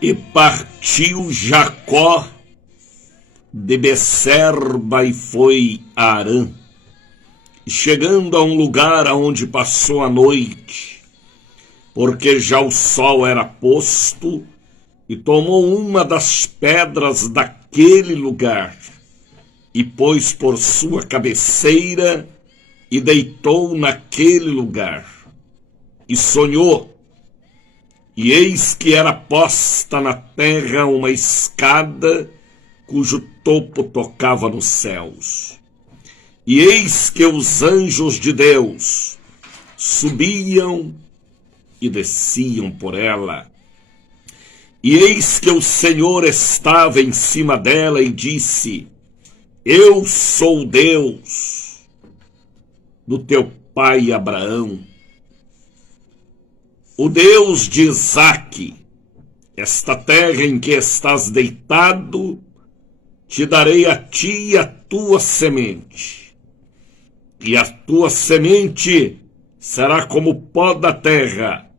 E partiu Jacó de Becerba e foi a Harã. E chegando a um lugar aonde passou a noite, porque já o sol era posto, e tomou uma das pedras daquele lugar, e pôs por sua cabeceira, e deitou naquele lugar. E sonhou, e eis que era posta na terra uma escada, cujo topo tocava nos céus. E eis que os anjos de Deus subiam e desciam por ela. E eis que o Senhor estava em cima dela e disse: Eu sou Deus do teu pai Abraão, o Deus de Isaque. Esta terra em que estás deitado, te darei a ti e a tua semente. E a tua semente será como o pó da terra,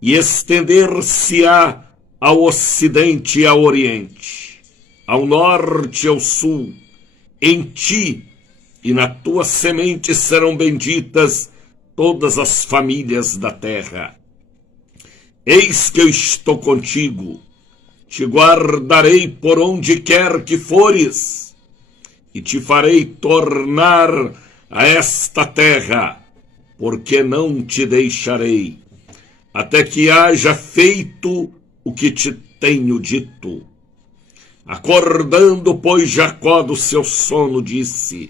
e estender-se-á ao ocidente e ao oriente, ao norte e ao sul. Em ti e na tua semente serão benditas todas as famílias da terra. Eis que eu estou contigo, te guardarei por onde quer que fores, e te farei tornar a esta terra, porque não te deixarei, até que haja feito o que te tenho dito. Acordando, pois, Jacó do seu sono, disse: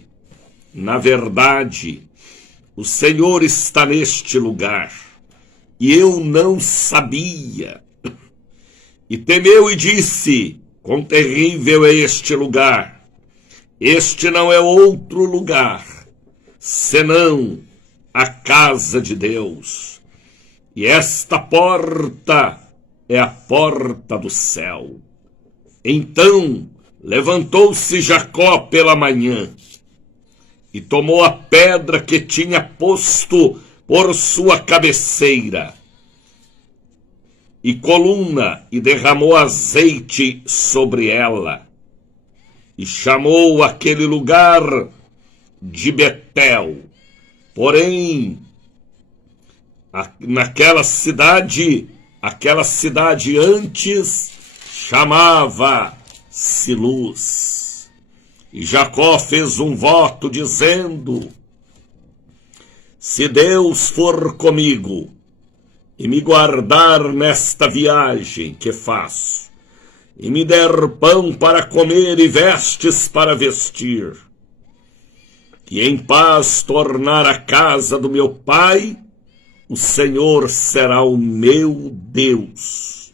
Na verdade, o Senhor está neste lugar, e eu não sabia. E temeu e disse: Quão terrível é este lugar! Este não é outro lugar, senão a casa de Deus. E esta porta é a porta do céu. Então levantou-se Jacó pela manhã, e tomou a pedra que tinha posto por sua cabeceira e coluna, e derramou azeite sobre ela, e chamou aquele lugar de Betel. Porém, aquela cidade antes chamava-se Luz. E Jacó fez um voto dizendo: Se Deus for comigo e me guardar nesta viagem que faço, e me der pão para comer e vestes para vestir, e em paz tornar a casa do meu pai, o Senhor será o meu Deus.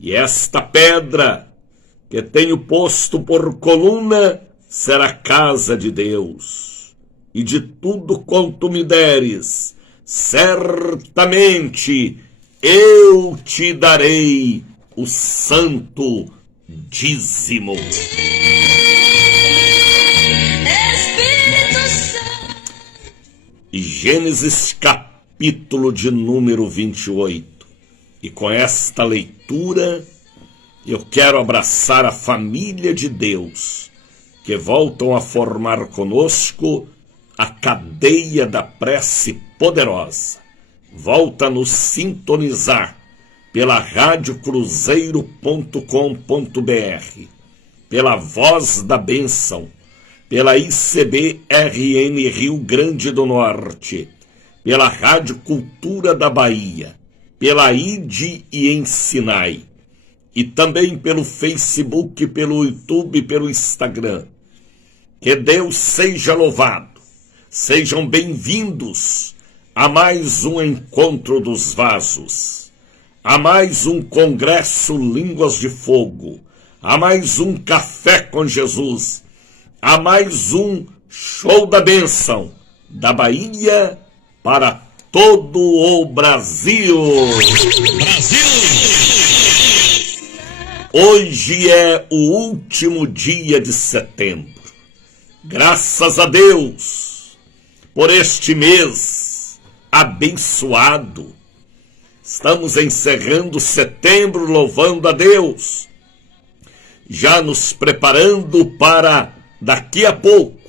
E esta pedra que tenho posto por coluna será casa de Deus. E de tudo quanto me deres, certamente eu te darei o santo dízimo. Gênesis capítulo de número 28. E com esta leitura eu quero abraçar a família de Deus, que voltam a formar conosco a cadeia da prece poderosa. Volta a nos sintonizar pela radiocruzeiro.com.br, pela Voz da Bênção, pela ICB-RN Rio Grande do Norte, pela Rádio Cultura da Bahia, pela ID e Ensinai, e também pelo Facebook, pelo YouTube, pelo Instagram. Que Deus seja louvado. Sejam bem-vindos a mais um Encontro dos Vasos, a mais um Congresso Línguas de Fogo, a mais um Café com Jesus, a mais um Show da Bênção, da Bahia para todo o Brasil. Hoje é o último dia de setembro. Graças a Deus por este mês abençoado. Estamos encerrando setembro, louvando a Deus, já nos preparando para daqui a pouco,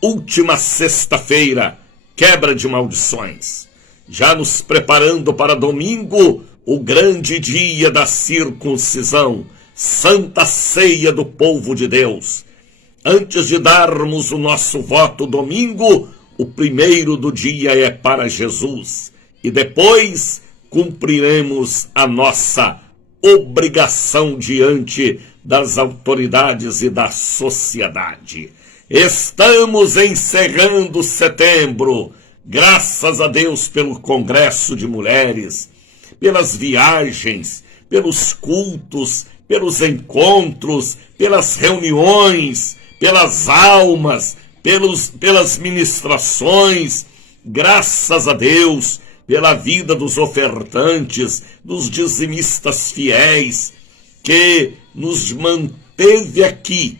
última sexta-feira, quebra de maldições. Já nos preparando para domingo, o grande dia da circuncisão, Santa Ceia do povo de Deus. Antes de darmos o nosso voto domingo, o primeiro do dia é para Jesus. E depois cumpriremos a nossa obrigação diante das autoridades e da sociedade. Estamos encerrando setembro, graças a Deus pelo Congresso de Mulheres, pelas viagens, pelos cultos, pelos encontros, pelas reuniões, pelas almas, pelas ministrações, graças a Deus pela vida dos ofertantes, dos dizimistas fiéis, que nos manteve aqui,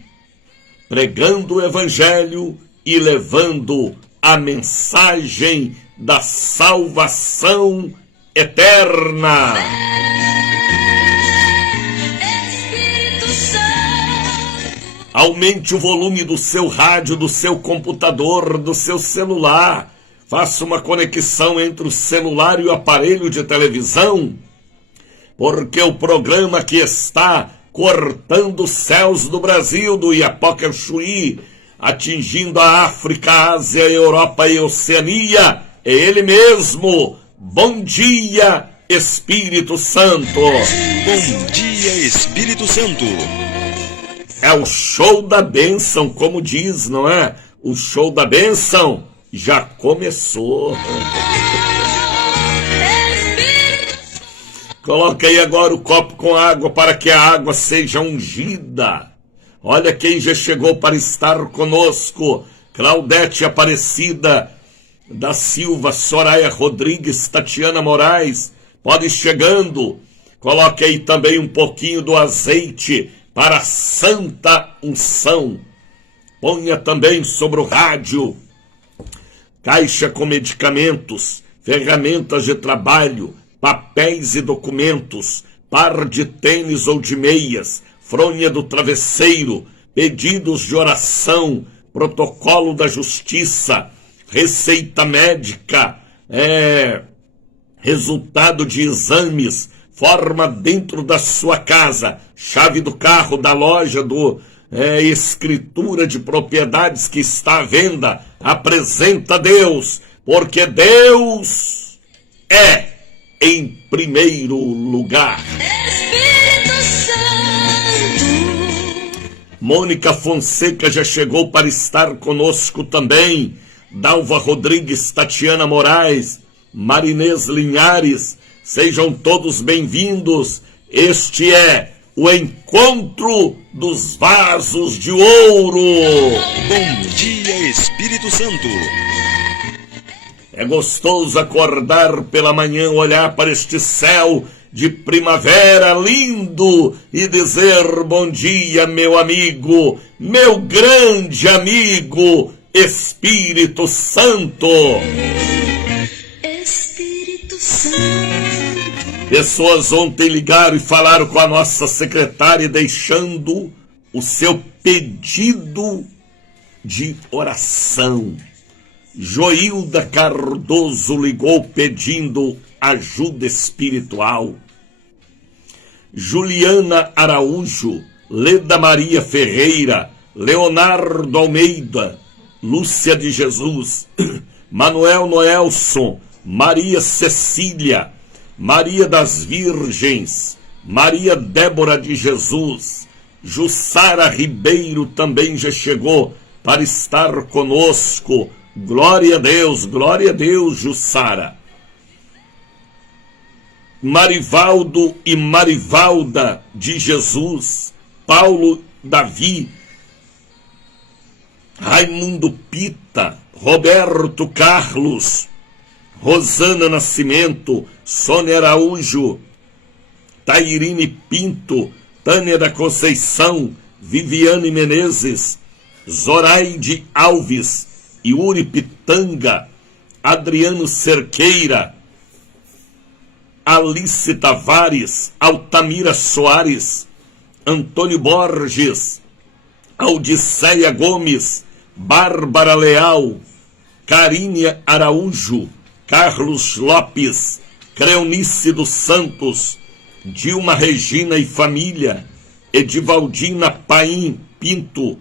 pregando o Evangelho e levando a mensagem da salvação eterna. Aumente o volume do seu rádio, do seu computador, do seu celular. Faça uma conexão entre o celular e o aparelho de televisão, porque o programa que está cortando os céus do Brasil, do Iapoca ao Chuí, atingindo a África, a Ásia, a Europa e a Oceania, é ele mesmo. Bom dia, Espírito Santo. Bom dia, Espírito Santo. É o show da bênção, como diz, não é? O show da bênção já começou. Coloque aí agora o copo com água para que a água seja ungida. Olha quem já chegou para estar conosco. Claudete Aparecida da Silva, Soraya Rodrigues, Tatiana Moraes. Pode ir chegando. Coloque aí também um pouquinho do azeite para a santa unção. Ponha também sobre o rádio caixa com medicamentos, ferramentas de trabalho, papéis e documentos, par de tênis ou de meias, fronha do travesseiro, pedidos de oração, protocolo da justiça, receita médica, resultado de exames, forma dentro da sua casa, chave do carro, da loja, escritura de propriedades que está à venda. Apresenta a Deus, porque Deus é em primeiro lugar. Espírito Santo. Mônica Fonseca já chegou para estar conosco também. Dalva Rodrigues, Tatiana Moraes, Marinês Linhares, sejam todos bem-vindos. Este é o encontro dos vasos de ouro. Bom dia, Espírito Santo. É gostoso acordar pela manhã, olhar para este céu de primavera lindo e dizer bom dia, meu amigo, meu grande amigo, Espírito Santo. Espírito Santo. Pessoas ontem ligaram e falaram com a nossa secretária deixando o seu pedido de oração. Joilda Cardoso ligou pedindo ajuda espiritual. Juliana Araújo, Leda Maria Ferreira, Leonardo Almeida, Lúcia de Jesus, Manuel Noelson, Maria Cecília, Maria das Virgens, Maria Débora de Jesus, Jussara Ribeiro também já chegou para estar conosco. Glória a Deus, Jussara. Marivaldo e Marivalda de Jesus, Paulo Davi, Raimundo Pita, Roberto Carlos, Rosana Nascimento, Sônia Araújo, Tairine Pinto, Tânia da Conceição, Viviane Menezes, Zoraide Alves, Yuri Pitanga, Adriano Cerqueira, Alice Tavares, Altamira Soares, Antônio Borges, Audiceia Gomes, Bárbara Leal, Karine Araújo, Carlos Lopes, Creonice dos Santos, Dilma Regina e família, Edivaldina Paim Pinto,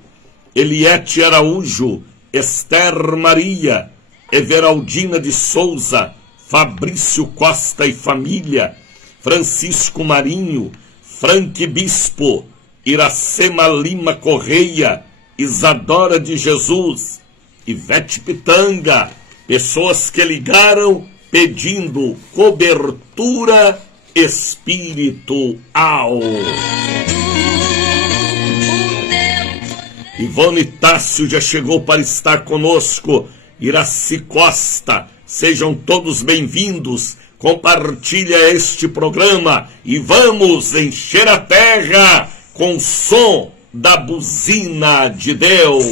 Eliete Araújo, Esther Maria, Everaldina de Souza, Fabrício Costa e família, Francisco Marinho, Frank Bispo, Iracema Lima Correia, Isadora de Jesus, Ivete Pitanga, pessoas que ligaram pedindo cobertura espiritual. Ivone Tássio já chegou para estar conosco. Iraci Costa, sejam todos bem-vindos. Compartilha este programa e vamos encher a terra com o som da buzina de Deus.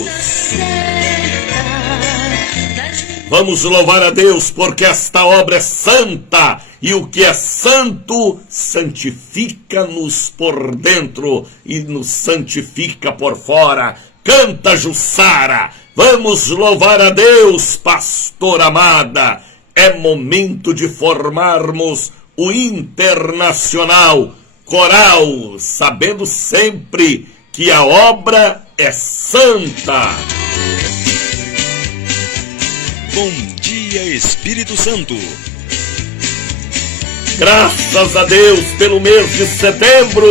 Vamos louvar a Deus porque esta obra é santa e o que é santo santifica-nos por dentro e nos santifica por fora. Canta, Jussara, vamos louvar a Deus, pastora amada. É momento de formarmos o Internacional Coral, sabendo sempre que a obra é santa. Bom dia, Espírito Santo. Graças a Deus pelo mês de setembro.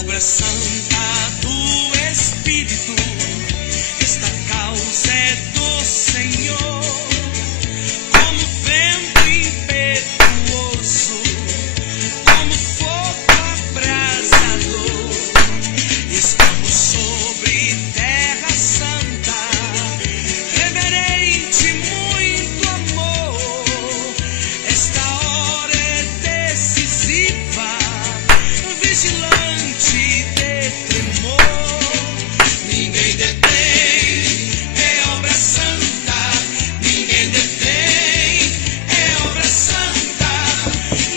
Obra santa do Espírito, esta causa é do Senhor. Como vento impetuoso, como fogo abrasador, estamos sobre terra santa, reverente, muito amor. Esta hora é decisiva, vigilante de tremor. Ninguém detém, é obra santa. Ninguém detém, é obra santa.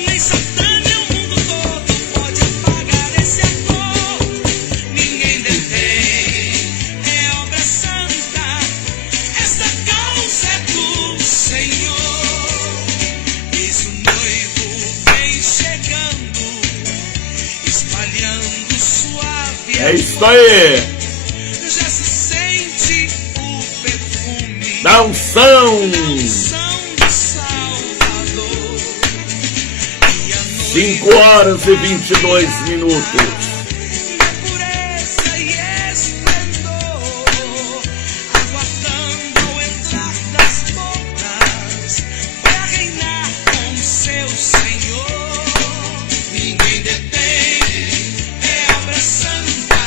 Nem Satã nem o mundo todo pode apagar esse amor. Ninguém detém, é obra santa. Esta causa é do Senhor. Eis o noivo vem chegando, espalhando suave É isso aí. já se sente o perfume Da unção. unção do Salvador. E a noite 5h22. na pureza e esplendor, aguardando o entrar das bodas para reinar com seu Senhor. Ninguém detém, é obra santa.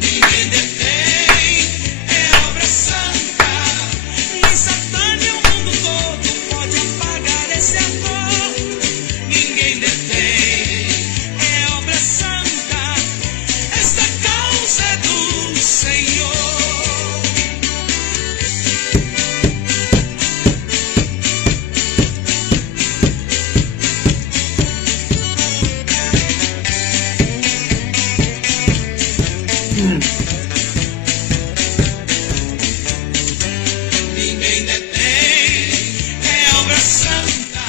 Ninguém detém, é obra santa. Nem Satã nem o mundo todo pode apagar esse amor. Ninguém detém, é obra santa. Esta causa é do Senhor. Ninguém detém, é obra santa.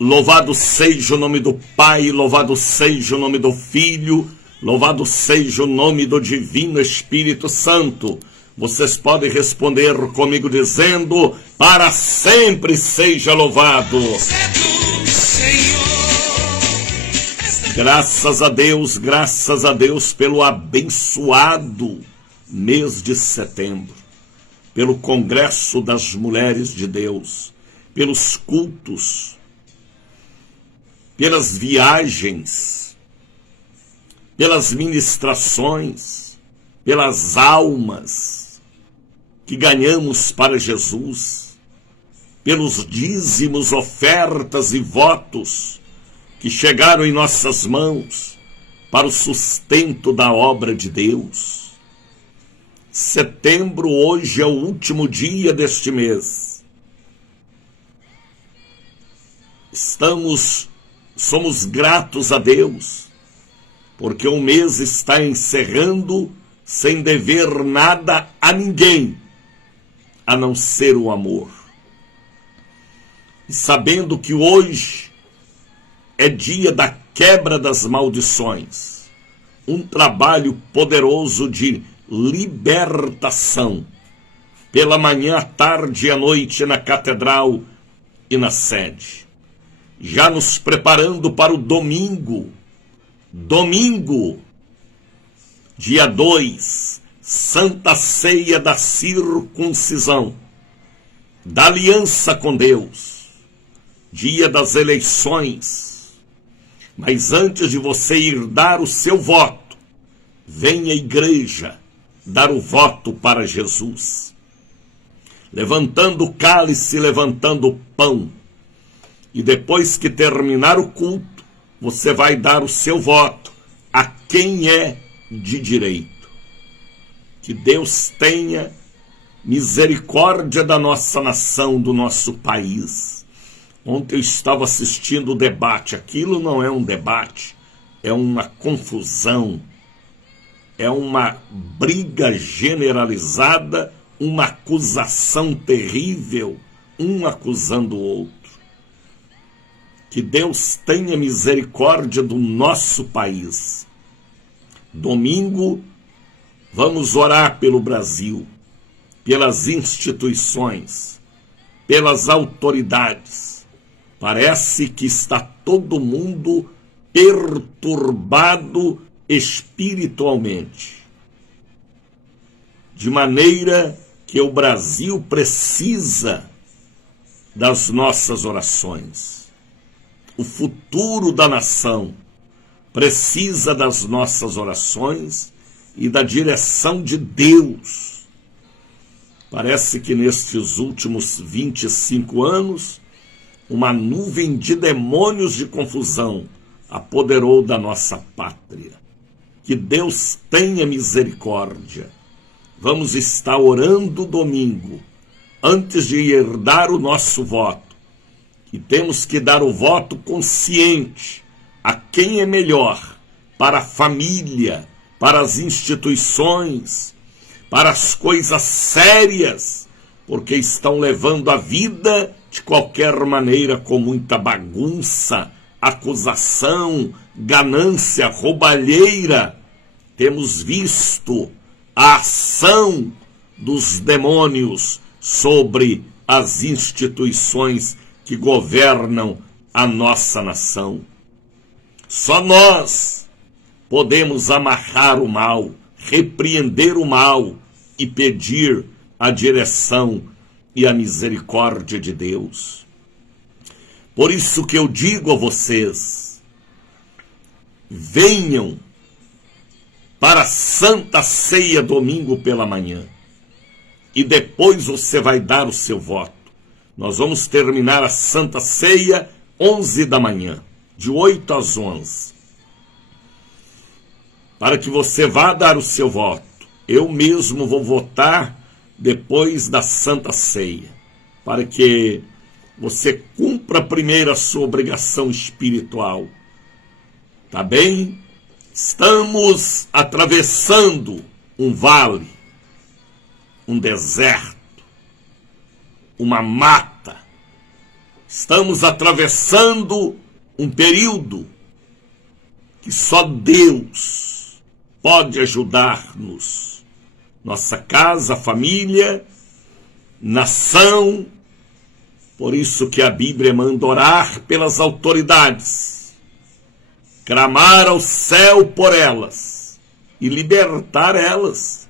Louvado seja o nome do Pai, louvado seja o nome do Filho, louvado seja o nome do Divino Espírito Santo. Vocês podem responder comigo dizendo: para sempre seja louvado. É do Senhor. Esta Graças a Deus pelo abençoado mês de setembro, pelo Congresso das Mulheres de Deus, pelos cultos, pelas viagens, pelas ministrações, pelas almas que ganhamos para Jesus, pelos dízimos, ofertas e votos que chegaram em nossas mãos para o sustento da obra de Deus. setembro, hoje é o último dia deste mês. Somos gratos a Deus, porque o mês está encerrando sem dever nada a ninguém, a não ser o amor. E sabendo que hoje é dia da quebra das maldições, um trabalho poderoso de libertação, pela manhã, à tarde e à noite na catedral e na sede. Já nos preparando para o domingo, dia 2, Santa Ceia da Circuncisão, da aliança com Deus, dia das eleições. Mas antes de você ir dar o seu voto, vem à igreja dar o voto para Jesus, levantando o cálice, levantando o pão, e depois que terminar o culto, você vai dar o seu voto a quem é de direito. Que Deus tenha misericórdia da nossa nação, do nosso país. Ontem eu estava assistindo o debate. Aquilo não é um debate, é uma confusão, é uma briga generalizada, uma acusação terrível, um acusando o outro. Que Deus tenha misericórdia do nosso país. Domingo, vamos orar pelo Brasil, pelas instituições, pelas autoridades. Parece que está todo mundo perturbado espiritualmente, de maneira que o Brasil precisa das nossas orações. O futuro da nação precisa das nossas orações e da direção de Deus. Parece que nestes últimos 25 anos, uma nuvem de demônios de confusão apoderou da nossa pátria. Que Deus tenha misericórdia. Vamos estar orando domingo, antes de ir dar o nosso voto. E temos que dar o voto consciente a quem é melhor, para a família, para as instituições, para as coisas sérias, porque estão levando a vida de qualquer maneira, com muita bagunça, acusação, ganância, roubalheira. Temos visto a ação dos demônios sobre as instituições que governam a nossa nação. Só nós podemos amarrar o mal, repreender o mal e pedir a direção e a misericórdia de Deus. Por isso que eu digo a vocês, venham para a Santa Ceia domingo pela manhã, e depois você vai dar o seu voto. Nós vamos terminar a Santa Ceia 11 da manhã, de 8 às 11. Para que você vá dar o seu voto. Eu mesmo vou votar depois da Santa Ceia, para que você cumpra primeiro a sua obrigação espiritual. Tá bem? Estamos atravessando um vale, um deserto, uma mata. Estamos atravessando um período que só Deus pode ajudar-nos. Nossa casa, família, nação. Por isso que a Bíblia manda orar pelas autoridades, clamar ao céu por elas e libertar elas.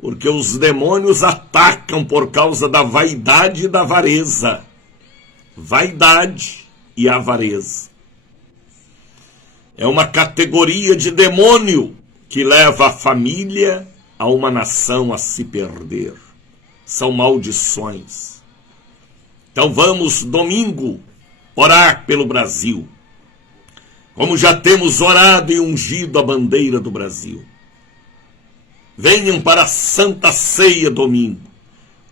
Porque os demônios atacam por causa da vaidade e da avareza. Vaidade e avareza. É uma categoria de demônio que leva a família, a uma nação a se perder. São maldições. Então vamos, domingo, orar pelo Brasil. Como já temos orado e ungido a bandeira do Brasil. venham para a Santa Ceia domingo.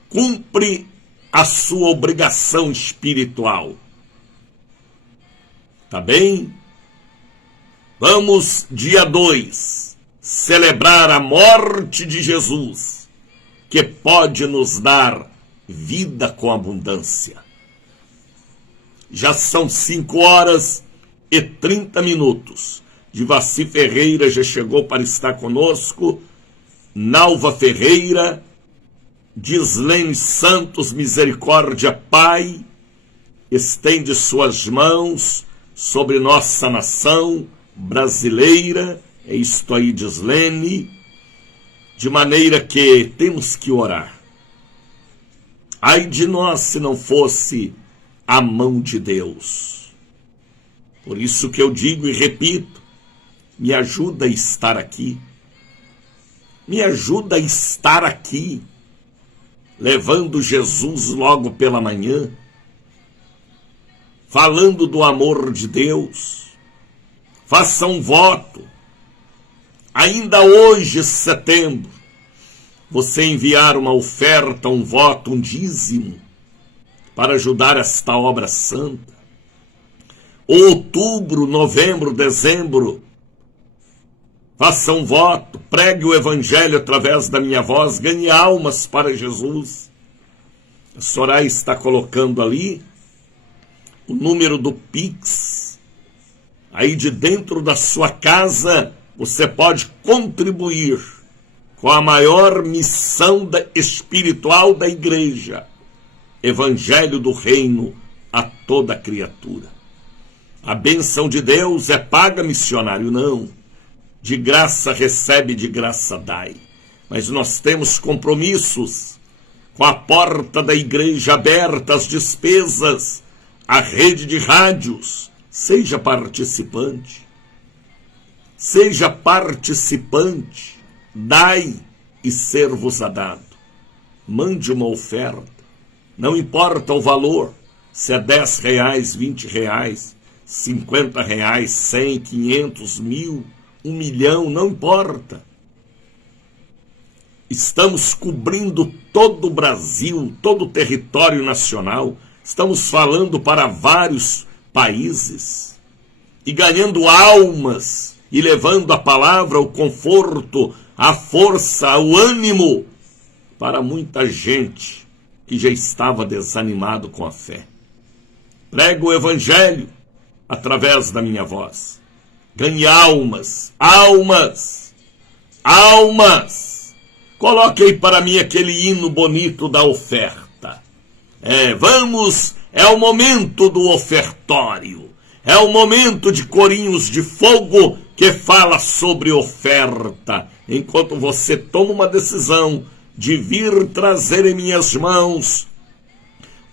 Cumpre a sua obrigação espiritual. Tá bem? Vamos, dia 2, celebrar a morte de Jesus, que pode nos dar vida com abundância. Já são 5h30. Divaci Ferreira já chegou para estar conosco. Nalva Ferreira, Dislene Santos, misericórdia, Pai, estende suas mãos sobre nossa nação brasileira, é isto aí, Dislene, de maneira que temos que orar. Ai de nós se não fosse a mão de Deus. Por isso que eu digo e repito, me ajuda a estar aqui. Me ajuda a estar aqui, levando Jesus logo pela manhã, falando do amor de Deus. Faça um voto. Ainda hoje, setembro, você enviar uma oferta, um voto, um dízimo, para ajudar esta obra santa. Outubro, novembro, dezembro, faça um voto, pregue o evangelho através da minha voz, ganhe almas para Jesus. A Soraya está colocando ali o número do Pix. Aí de dentro da sua casa você pode contribuir com a maior missão espiritual da igreja. Evangelho do reino a toda criatura. A bênção de Deus é paga, missionário? Não. De graça recebe, de graça dai. Mas nós temos compromissos com a porta da igreja aberta, as despesas, a rede de rádios. Seja participante. Seja participante. Dai e ser-vos-á dado. Mande uma oferta. Não importa o valor, se é R$10, R$20, R$50, 100, 500, 1.000, 1 milhão, não importa. Estamos cobrindo todo o Brasil, todo o território nacional. Estamos falando para vários países e ganhando almas e levando a palavra, o conforto, a força, o ânimo para muita gente que já estava desanimado com a fé. Prego o evangelho através da minha voz. Ganhe almas, almas, almas. Coloque aí para mim aquele hino bonito da oferta. É o momento do ofertório. É o momento de corinhos de fogo que fala sobre oferta. Enquanto você toma uma decisão de vir trazer em minhas mãos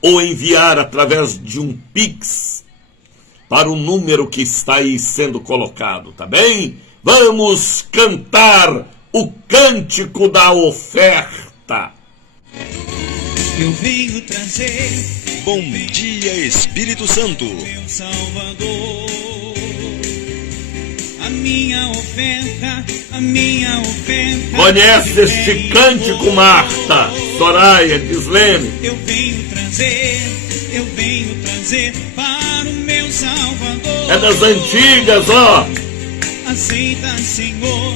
ou enviar através de um Pix para o número que está aí sendo colocado, tá bem? Vamos cantar o cântico da oferta. Eu venho trazer Bom dia, Espírito Santo. meu Salvador. A minha oferta, a minha oferta. Conhece este cântico, Marta, Soraya, Dislene? Eu venho trazer para o meu Salvador. É das antigas, ó. Aceita, Senhor,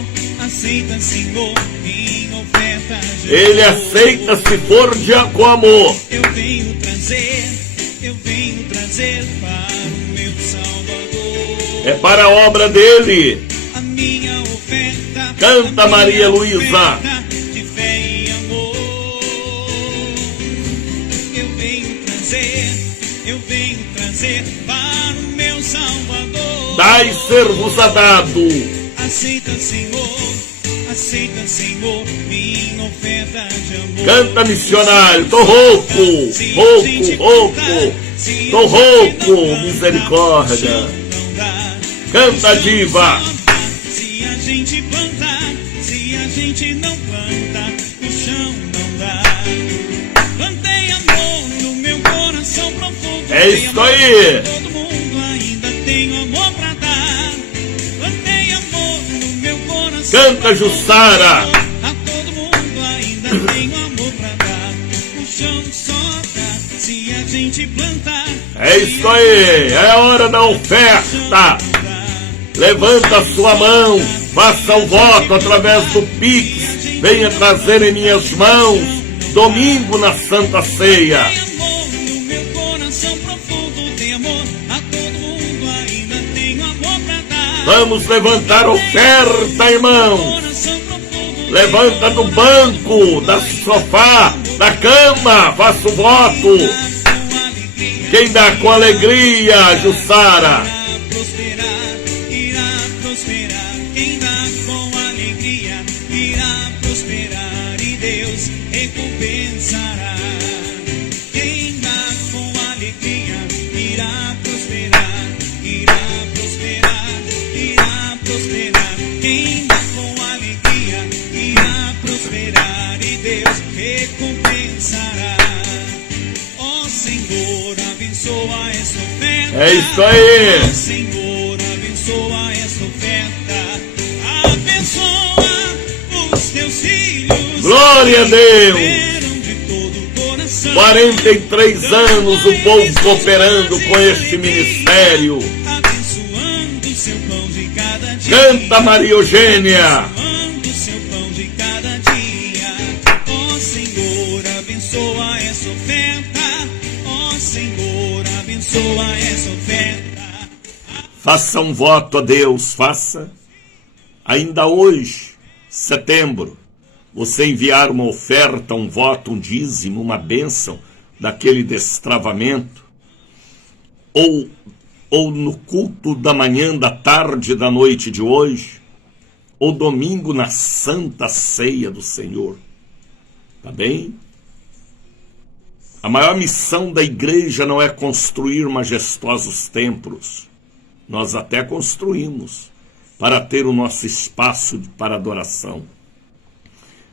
minha oferta. Jesus. Ele aceita se for com amor. Eu venho trazer para o meu Salvador. É para a obra dele. A minha oferta. Canta, a minha Maria Luísa. oferta de fé e amor. Eu venho trazer para o meu Salvador. Dai ser-vos-á dado. Aceita, Senhor, minha oferta de amor. Canta, missionário. Tô rouco, tô rouco, misericórdia. Canta, diva. Se a gente plantar, se a gente não planta, o chão não dá. Plantei amor no meu coração profundo. É isso aí. Todo mundo ainda tem amor pra dar. Plantei amor no meu coração. Canta, Jussara. A ainda tenho amor pra dar. O chão sobra se a gente plantar. É isso aí, é hora da oferta. Levanta a sua mão, faça o voto através do Pix. Venha trazer em minhas mãos, domingo na Santa Ceia. Tem amor no meu coração profundo, tem amor a todo mundo, ainda tenho amor pra dar. Vamos levantar oferta, irmão. Coração profundo, Levanta do banco, da sofá, da cama, faça o voto. com alegria. Quem dá com alegria, Jussara? Irá prosperar. Quem dá com alegria irá prosperar e Deus recompensará. Quem dá com alegria irá prosperar, irá prosperar, irá prosperar. Quem dá com alegria irá prosperar e Deus recompensará. Ó Senhor, abençoa esta oferta. É isso aí. Ó Senhor, abençoa esta oferta. Abençoa os teus filhos. Glória a Deus. Cooperam de todo o coração. 43 anos o povo cooperando com este ministério. Abençoando seu pão de cada dia. Canta, Maria Eugênia. Abençoando seu pão de cada dia. Ó Senhor, abençoa essa oferta. Ó Senhor, abençoa essa oferta. Faça um voto a Deus, faça. Ainda hoje, setembro, você enviar uma oferta, um voto, um dízimo, uma bênção daquele destravamento, ou no culto da manhã, da tarde, da noite de hoje, ou domingo na Santa Ceia do Senhor. Tá bem? A maior missão da igreja não é construir majestosos templos. Nós até construímos para ter o nosso espaço para adoração.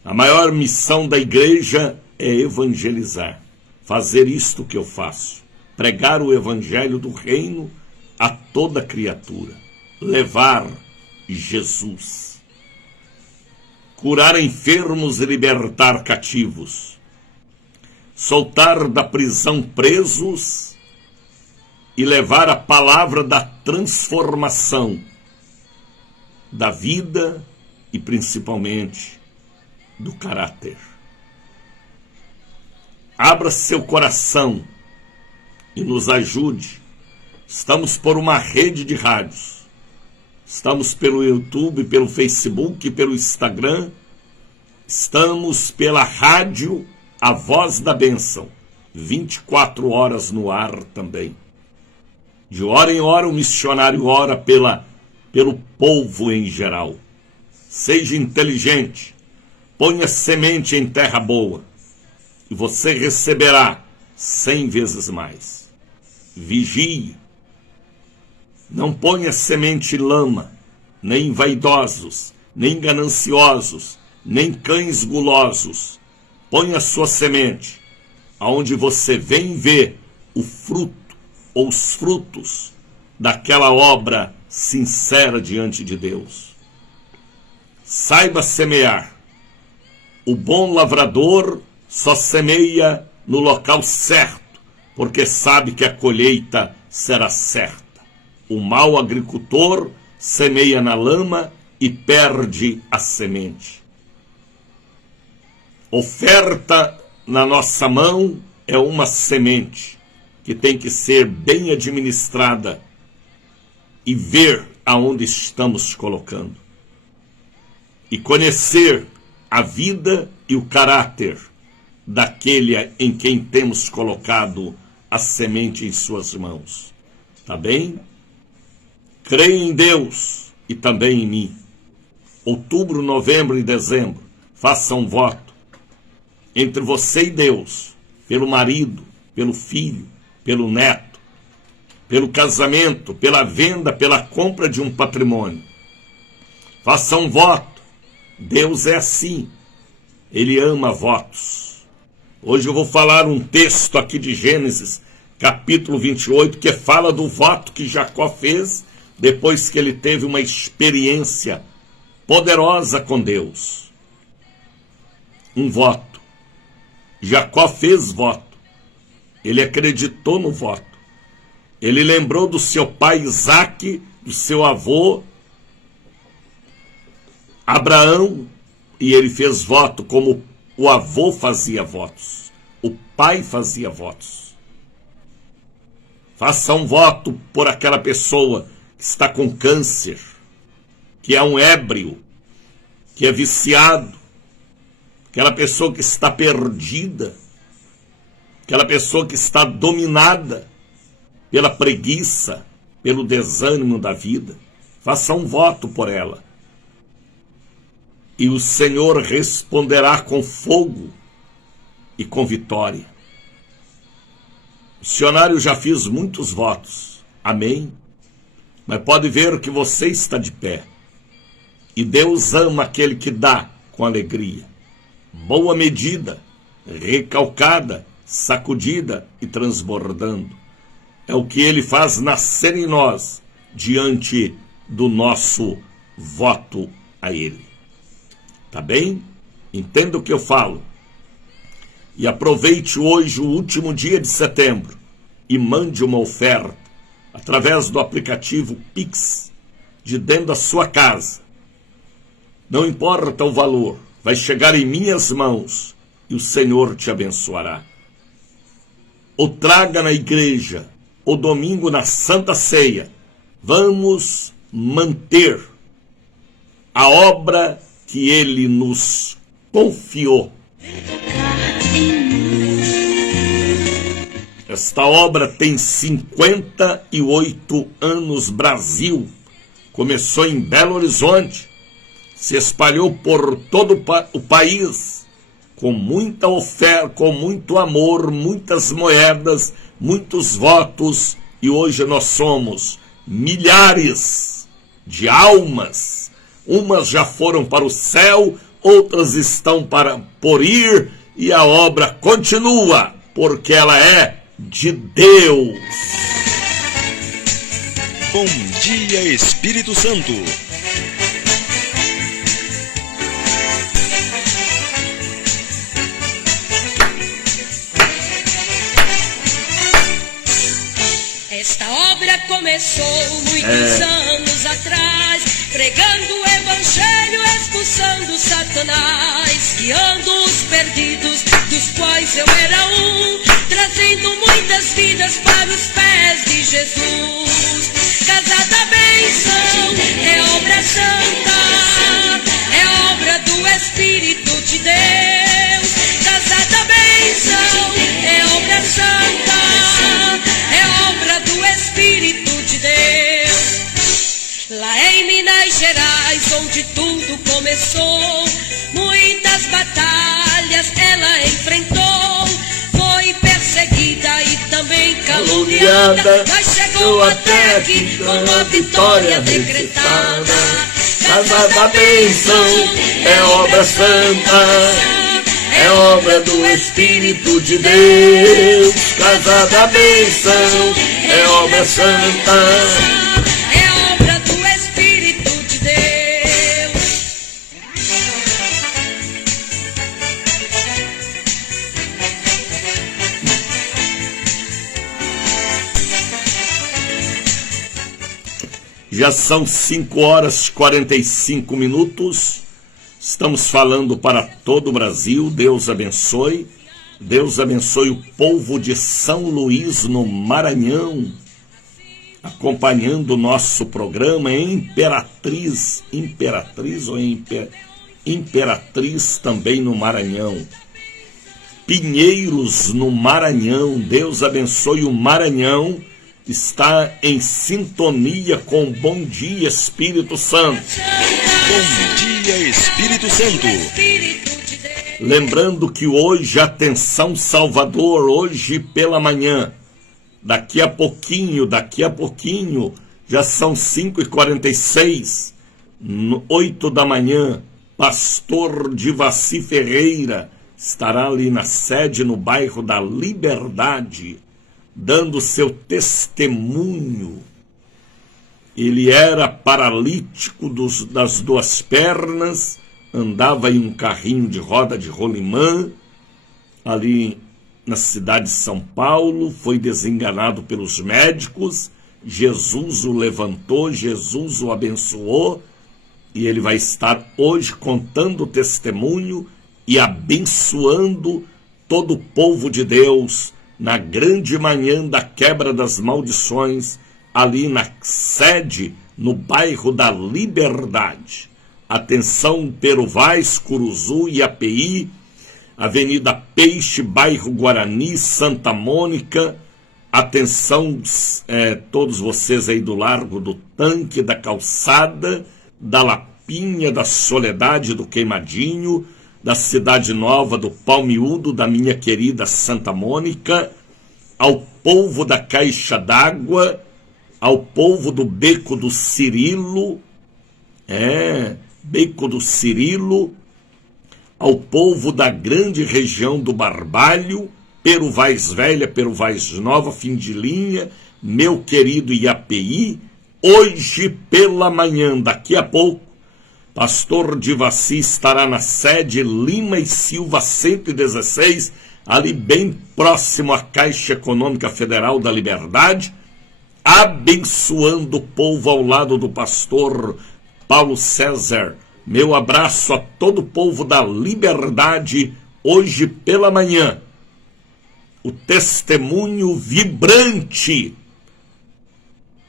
A maior missão da igreja é evangelizar. Fazer isto que eu faço. Pregar o evangelho do reino a toda criatura. Levar Jesus. Curar enfermos e libertar cativos. Soltar da prisão presos e levar a palavra da transformação da vida e principalmente do caráter. Abra seu coração e nos ajude. Estamos por uma rede de rádios. Estamos pelo YouTube, pelo Facebook, pelo Instagram. Estamos pela rádio A Voz da Bênção. 24 horas no ar também. De hora em hora o missionário ora pelo povo em geral. Seja inteligente, ponha semente em terra boa, e você receberá 100 vezes mais. Vigie, não ponha semente em lama, nem vaidosos, nem gananciosos, nem cães gulosos. Ponha sua semente, aonde você vem ver o fruto, ou os frutos, daquela obra sincera diante de Deus. Saiba semear. O bom lavrador só semeia no local certo, porque sabe que a colheita será certa. O mau agricultor semeia na lama e perde a semente. Oferta na nossa mão é uma semente que tem que ser bem administrada e ver aonde estamos colocando. E conhecer a vida e o caráter daquele em quem temos colocado a semente em suas mãos. Tá bem? Creia em Deus e também em mim. Outubro, novembro e dezembro, faça um voto entre você e Deus, pelo marido, pelo filho, pelo neto, pelo casamento, pela venda, pela compra de um patrimônio. Faça um voto. Deus é assim. Ele ama votos. Hoje eu vou falar um texto aqui de Gênesis, capítulo 28, que fala do voto que Jacó fez depois que ele teve uma experiência poderosa com Deus. Um voto. Jacó fez voto. Ele acreditou no voto. Ele lembrou do seu pai Isaque, do seu avô Abraão, e ele fez voto como o avô fazia votos, o pai fazia votos. Faça um voto por aquela pessoa que está com câncer, que é um ébrio, que é viciado, aquela pessoa que está perdida, aquela pessoa que está dominada pela preguiça, pelo desânimo da vida. Faça um voto por ela. E o Senhor responderá com fogo e com vitória. Missionário, já fiz muitos votos. Amém? Mas pode ver que você está de pé. E Deus ama aquele que dá com alegria. Boa medida, recalcada, sacudida e transbordando. É o que Ele faz nascer em nós diante do nosso voto a Ele. Tá bem? Entenda o que eu falo. E aproveite hoje o último dia de setembro e mande uma oferta através do aplicativo Pix de dentro da sua casa. Não importa o valor, vai chegar em minhas mãos e o Senhor te abençoará. Ou traga na igreja, ou domingo na Santa Ceia. Vamos manter a obra que Ele nos confiou. Esta obra tem 58 anos. Brasil. Começou em Belo Horizonte, se espalhou por todo o país, com muita oferta, com muito amor, muitas moedas, muitos votos, e hoje nós somos milhares de almas. Umas já foram para o céu, outras estão por ir, e a obra continua, porque ela é de Deus. Bom dia, Espírito Santo. Esta obra começou muitos anos atrás, pregando o evangelho, expulsando Satanás, guiando os perdidos, dos quais eu era um, trazendo muitas vidas para os pés de Jesus. Casa da bênção é obra santa, é obra do Espírito de Deus. Casa da bênção é obra santa, é obra do Espírito de Deus. Lá em Minas Gerais, onde tudo começou, muitas batalhas ela enfrentou. Foi perseguida e também caluniada, mas chegou até aqui com a vitória decretada. Casa da bênção é obra santa, é obra do Espírito de Deus. Casa da bênção é obra santa. Já são 5 horas e 45 minutos. Estamos falando para todo o Brasil. Deus abençoe. Deus abençoe o povo de São Luís, no Maranhão, acompanhando o nosso programa. Imperatriz também no Maranhão. Pinheiros, no Maranhão. Deus abençoe o Maranhão. Está em sintonia com Bom Dia Espírito Santo. Bom dia, Espírito Santo. Lembrando que hoje, atenção Salvador, hoje pela manhã, daqui a pouquinho, já são 5h46, 8 da manhã, pastor Divaci Ferreira estará ali na sede, no bairro da Liberdade, dando seu testemunho. Ele era paralítico das duas pernas, andava em um carrinho de roda de rolimã, ali na cidade de São Paulo, foi desenganado pelos médicos, Jesus o levantou, Jesus o abençoou, e ele vai estar hoje contando o testemunho e abençoando todo o povo de Deus na grande manhã da quebra das maldições, ali na sede, no bairro da Liberdade. Atenção, Peruvais, Curuzu e API, Avenida Peixe, bairro Guarani, Santa Mônica. Atenção, todos vocês aí do Largo do Tanque, da Calçada, da Lapinha, da Soledade, do Queimadinho, da Cidade Nova, do Palmiúdo, da minha querida Santa Mônica, ao povo da Caixa d'Água, ao povo do Beco do Cirilo, Beco do Cirilo, ao povo da grande região do Barbalho, Peruvais Velha, Peruvais Nova, Fim de Linha, meu querido IAPI, hoje pela manhã, daqui a pouco, pastor Divaci estará na sede Lima e Silva 116, ali bem próximo à Caixa Econômica Federal da Liberdade, abençoando o povo ao lado do pastor Paulo César. Meu abraço a todo o povo da Liberdade, hoje pela manhã. O testemunho vibrante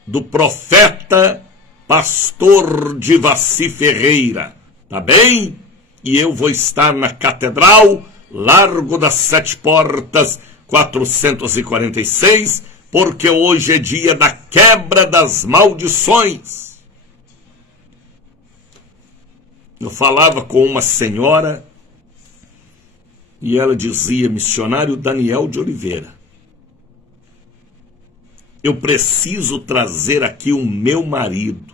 do profeta pastor Divaci Ferreira, tá bem? E eu vou estar na Catedral, Largo das Sete Portas, 446, porque hoje é dia da quebra das maldições. Eu falava com uma senhora e ela dizia, missionário Daniel de Oliveira, eu preciso trazer aqui o meu marido.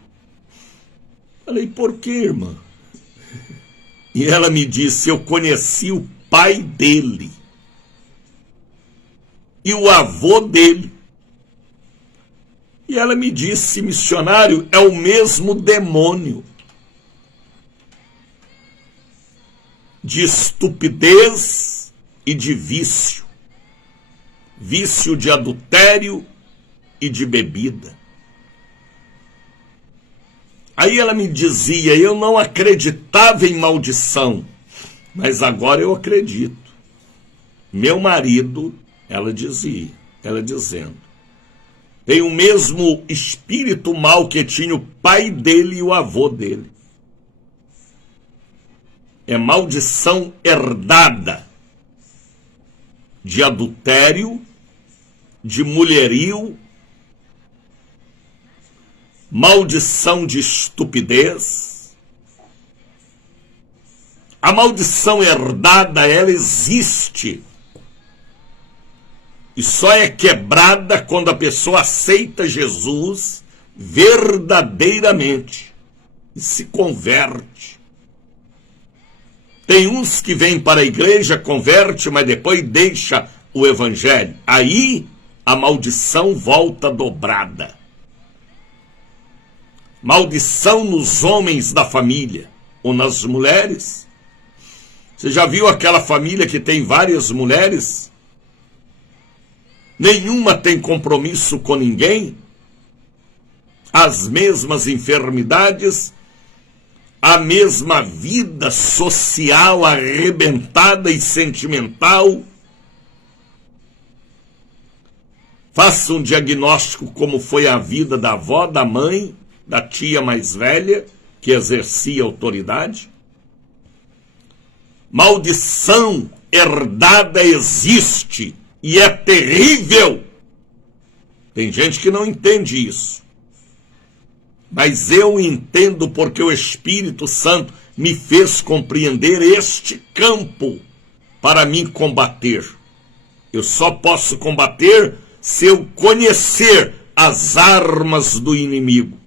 Falei, por quê, irmã? E ela me disse, eu conheci o pai dele e o avô dele. E ela me disse, missionário, é o mesmo demônio de estupidez e de vício. Vício de adultério e de bebida. Aí ela me dizia, eu não acreditava em maldição, mas agora eu acredito. Meu marido, ela dizendo, tem o mesmo espírito mau que tinha o pai dele e o avô dele. É maldição herdada de adultério, de mulherio, maldição de estupidez. A maldição herdada, ela existe. E só é quebrada quando a pessoa aceita Jesus verdadeiramente e se converte. Tem uns que vêm para a igreja, converte, mas depois deixa o evangelho. Aí a maldição volta dobrada. Maldição nos homens da família ou nas mulheres. Você já viu aquela família que tem várias mulheres? Nenhuma tem compromisso com ninguém? As mesmas enfermidades, a mesma vida social arrebentada e sentimental. Faça um diagnóstico como foi a vida da avó, da mãe, da tia mais velha, que exercia autoridade. Maldição herdada existe e é terrível. Tem gente que não entende isso. Mas eu entendo porque o Espírito Santo me fez compreender este campo para mim combater. Eu só posso combater se eu conhecer as armas do inimigo.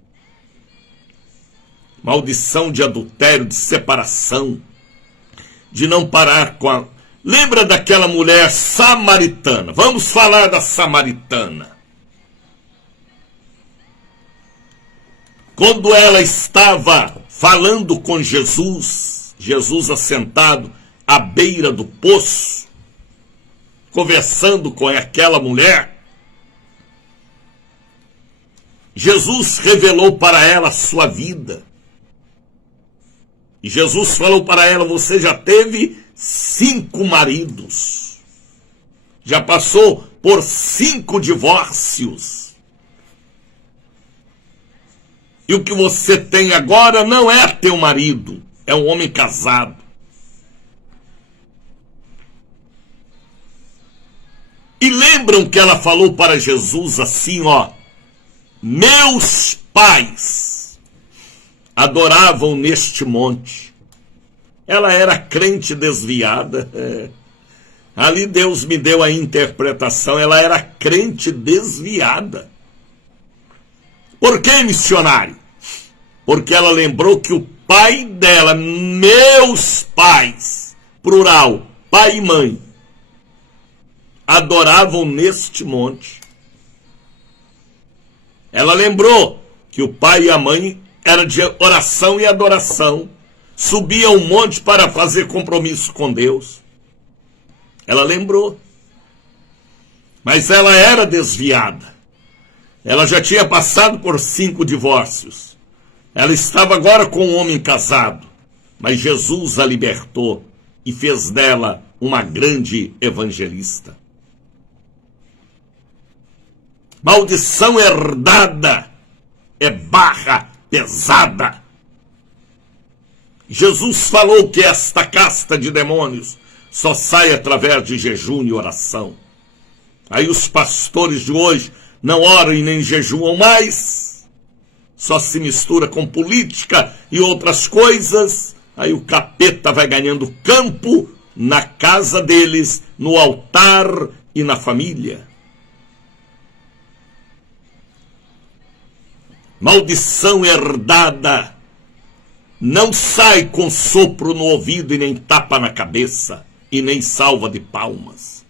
Maldição de adultério, de separação, de não parar com a... Lembra daquela mulher samaritana? Vamos falar da samaritana. Quando ela estava falando com Jesus, Jesus assentado à beira do poço, conversando com aquela mulher, Jesus revelou para ela a sua vida. E Jesus falou para ela: você já teve 5 maridos. Já passou por 5 divórcios. E o que você tem agora não é teu marido, é um homem casado. E lembram que ela falou para Jesus assim, ó: meus pais adoravam neste monte. Ela era crente desviada. Ali Deus me deu a interpretação, ela era crente desviada. Por que, missionário? Porque ela lembrou que o pai dela, meus pais, plural, pai e mãe, adoravam neste monte. Ela lembrou que o pai e a mãe eram de oração e adoração, subiam um monte para fazer compromisso com Deus. Ela lembrou. Mas ela era desviada. Ela já tinha passado por 5 divórcios. Ela estava agora com um homem casado. Mas Jesus a libertou e fez dela uma grande evangelista. Maldição herdada é barra pesada. Jesus falou que esta casta de demônios só sai através de jejum e oração. Aí os pastores de hoje não oram e nem jejuam mais. Só se mistura com política e outras coisas. Aí o capeta vai ganhando campo na casa deles, no altar e na família. Maldição herdada não sai com sopro no ouvido e nem tapa na cabeça e nem salva de palmas.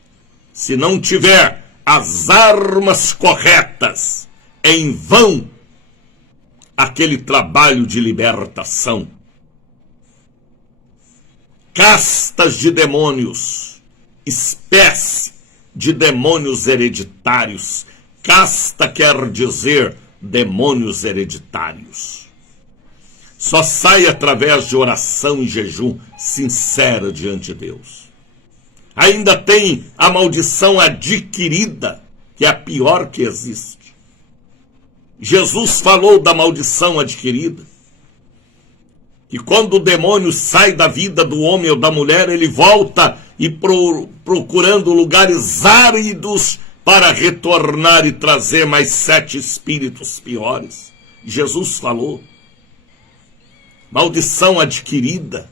Se não tiver as armas corretas, é em vão aquele trabalho de libertação. Castas de demônios, espécie de demônios hereditários. Casta quer dizer demônios hereditários. Só sai através de oração e jejum sincera diante de Deus. Ainda tem a maldição adquirida, que é a pior que existe. Jesus falou da maldição adquirida, que quando o demônio sai da vida do homem ou da mulher, ele volta e procurando lugares áridos para retornar e trazer mais 7 espíritos piores. Jesus falou. Maldição adquirida.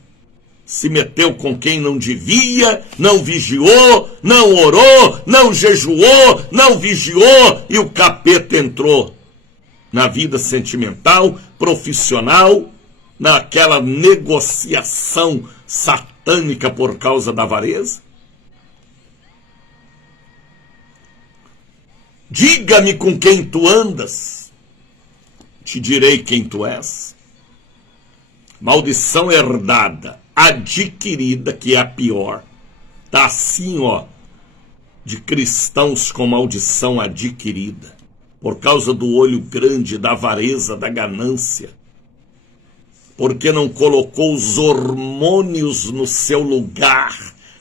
Se meteu com quem não devia, não vigiou, não orou, não jejuou, não vigiou, e o capeta entrou na vida sentimental, profissional, naquela negociação satânica por causa da avareza. Diga-me com quem tu andas, te direi quem tu és. Maldição herdada, adquirida, que é a pior. Tá assim, ó, de cristãos com maldição adquirida, por causa do olho grande, da avareza, da ganância, porque não colocou os hormônios no seu lugar,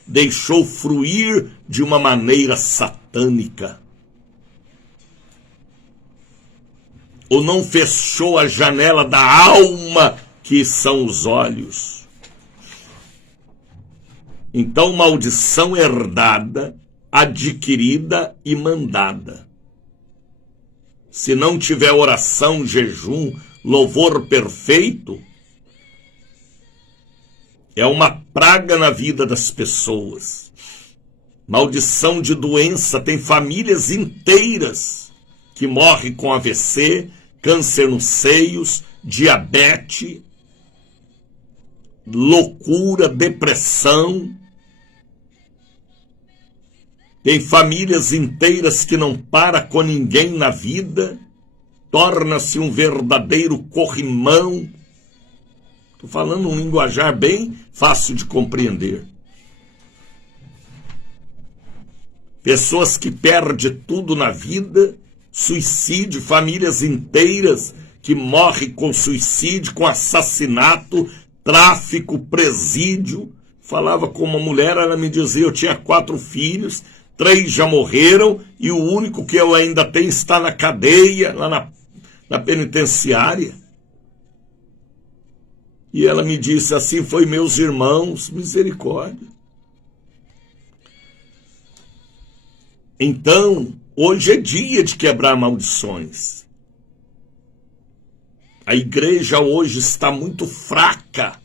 deixou fruir de uma maneira satânica, ou não fechou a janela da alma, que são os olhos. Então, maldição herdada, adquirida e mandada. Se não tiver oração, jejum, louvor perfeito, é uma praga na vida das pessoas. Maldição de doença, tem famílias inteiras que morrem com AVC, câncer nos seios, diabetes, loucura, depressão. Tem famílias inteiras que não para com ninguém na vida, torna-se um verdadeiro corrimão. Estou falando um linguajar bem fácil de compreender. pessoas que perdem tudo na vida, suicídio, famílias inteiras que morrem com suicídio, com assassinato, tráfico, presídio. Falava com uma mulher, ela me dizia, eu tinha 4 filhos, 3 já morreram, e o único que eu ainda tenho está na cadeia, lá na penitenciária. E ela me disse, assim foi meus irmãos, misericórdia. Então, hoje é dia de quebrar maldições. A igreja hoje está muito fraca.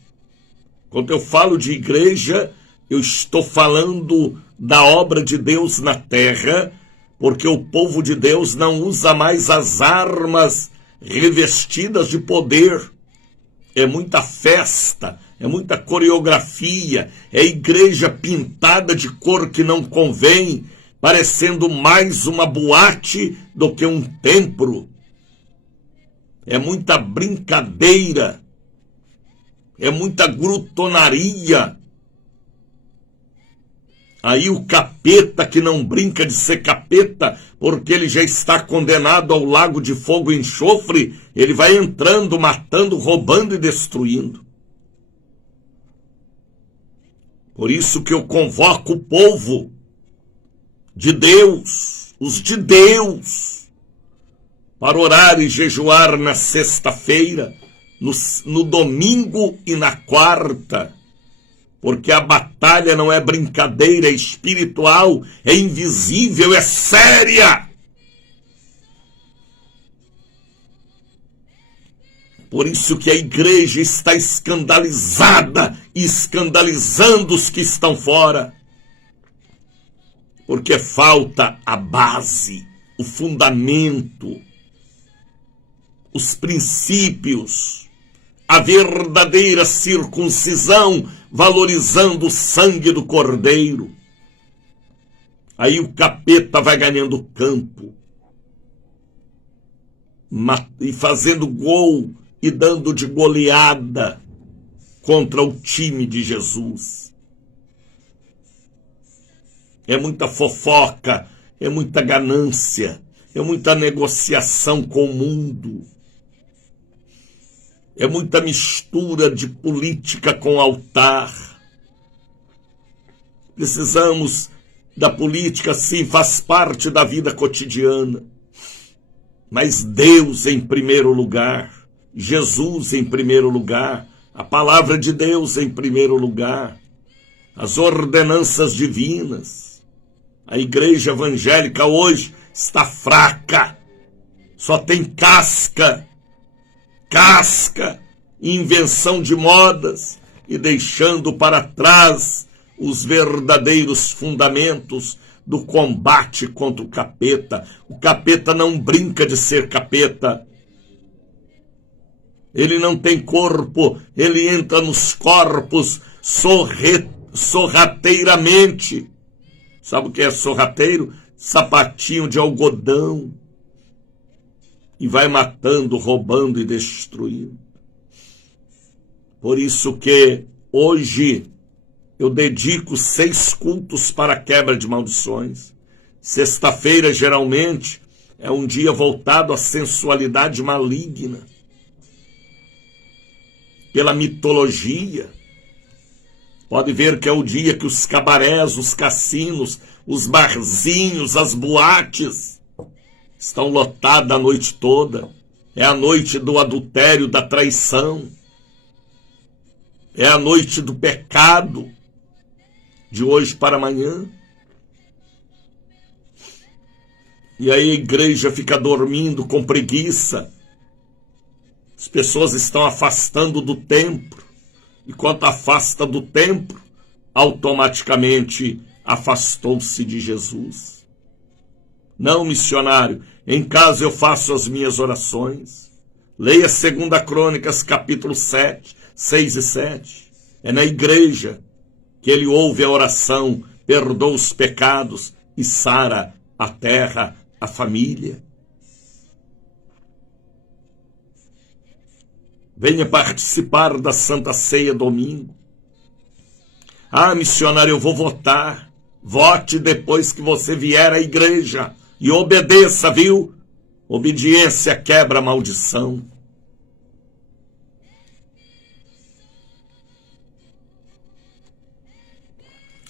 Quando eu falo de igreja, eu estou falando da obra de Deus na terra, porque o povo de Deus não usa mais as armas revestidas de poder. É muita festa, é muita coreografia, é igreja pintada de cor que não convém, parecendo mais uma boate do que um templo. É muita brincadeira, é muita glutonaria. Aí o capeta que não brinca de ser capeta, porque ele já está condenado ao lago de fogo e enxofre, ele vai entrando, matando, roubando e destruindo. Por isso que eu convoco o povo de Deus, os de Deus, para orar e jejuar na sexta-feira, no domingo e na quarta, porque a batalha não é brincadeira, é espiritual, é invisível, é séria. Por isso que a igreja está escandalizada e escandalizando os que estão fora. Porque falta a base, o fundamento, os princípios, a verdadeira circuncisão, valorizando o sangue do Cordeiro. Aí o capeta vai ganhando campo, e fazendo gol e dando de goleada contra o time de Jesus. É muita fofoca, é muita ganância, é muita negociação com o mundo. É muita mistura de política com altar. Precisamos da política, sim, faz parte da vida cotidiana. Mas Deus em primeiro lugar, Jesus em primeiro lugar, a palavra de Deus em primeiro lugar, as ordenanças divinas. A igreja evangélica hoje está fraca, só tem casca, invenção de modas e deixando para trás os verdadeiros fundamentos do combate contra o capeta. O capeta não brinca de ser capeta. Ele não tem corpo, ele entra nos corpos sorrateiramente. Sabe o que é sorrateiro? Sapatinho de algodão. E vai matando, roubando e destruindo. Por isso que hoje eu dedico 6 cultos para a quebra de maldições. Sexta-feira, geralmente, é um dia voltado à sensualidade maligna. Pela mitologia. Pode ver que é o dia que os cabarés, os cassinos, os barzinhos, as boates estão lotadas a noite toda. É a noite do adultério, da traição. É a noite do pecado, de hoje para amanhã. E aí a igreja fica dormindo com preguiça. As pessoas estão afastando do templo. E quando afasta do templo, automaticamente afastou-se de Jesus. Não, missionário, em casa eu faço as minhas orações. Leia 2 Crônicas, capítulo 7, 6 e 7. É na igreja que ele ouve a oração, perdoa os pecados e sara a terra, a família. Venha participar da Santa Ceia domingo. Ah, missionário, eu vou votar. Vote depois que você vier à igreja e obedeça, viu? Obediência quebra a maldição.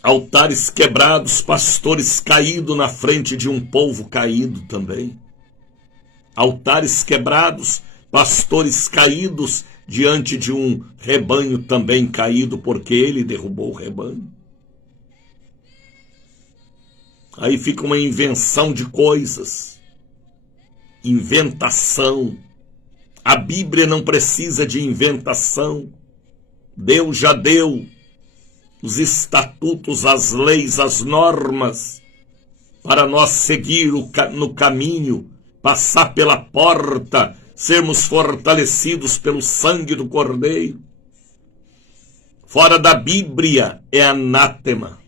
Altares quebrados, pastores caídos na frente de um povo caído também. Altares quebrados, pastores caídos diante de um rebanho também caído, porque ele derrubou o rebanho. Aí fica uma invenção de coisas. Inventação. A Bíblia não precisa de inventação. Deus já deu os estatutos, as leis, as normas, para nós seguir no caminho, passar pela porta, sermos fortalecidos pelo sangue do Cordeiro. Fora da Bíblia é anátema.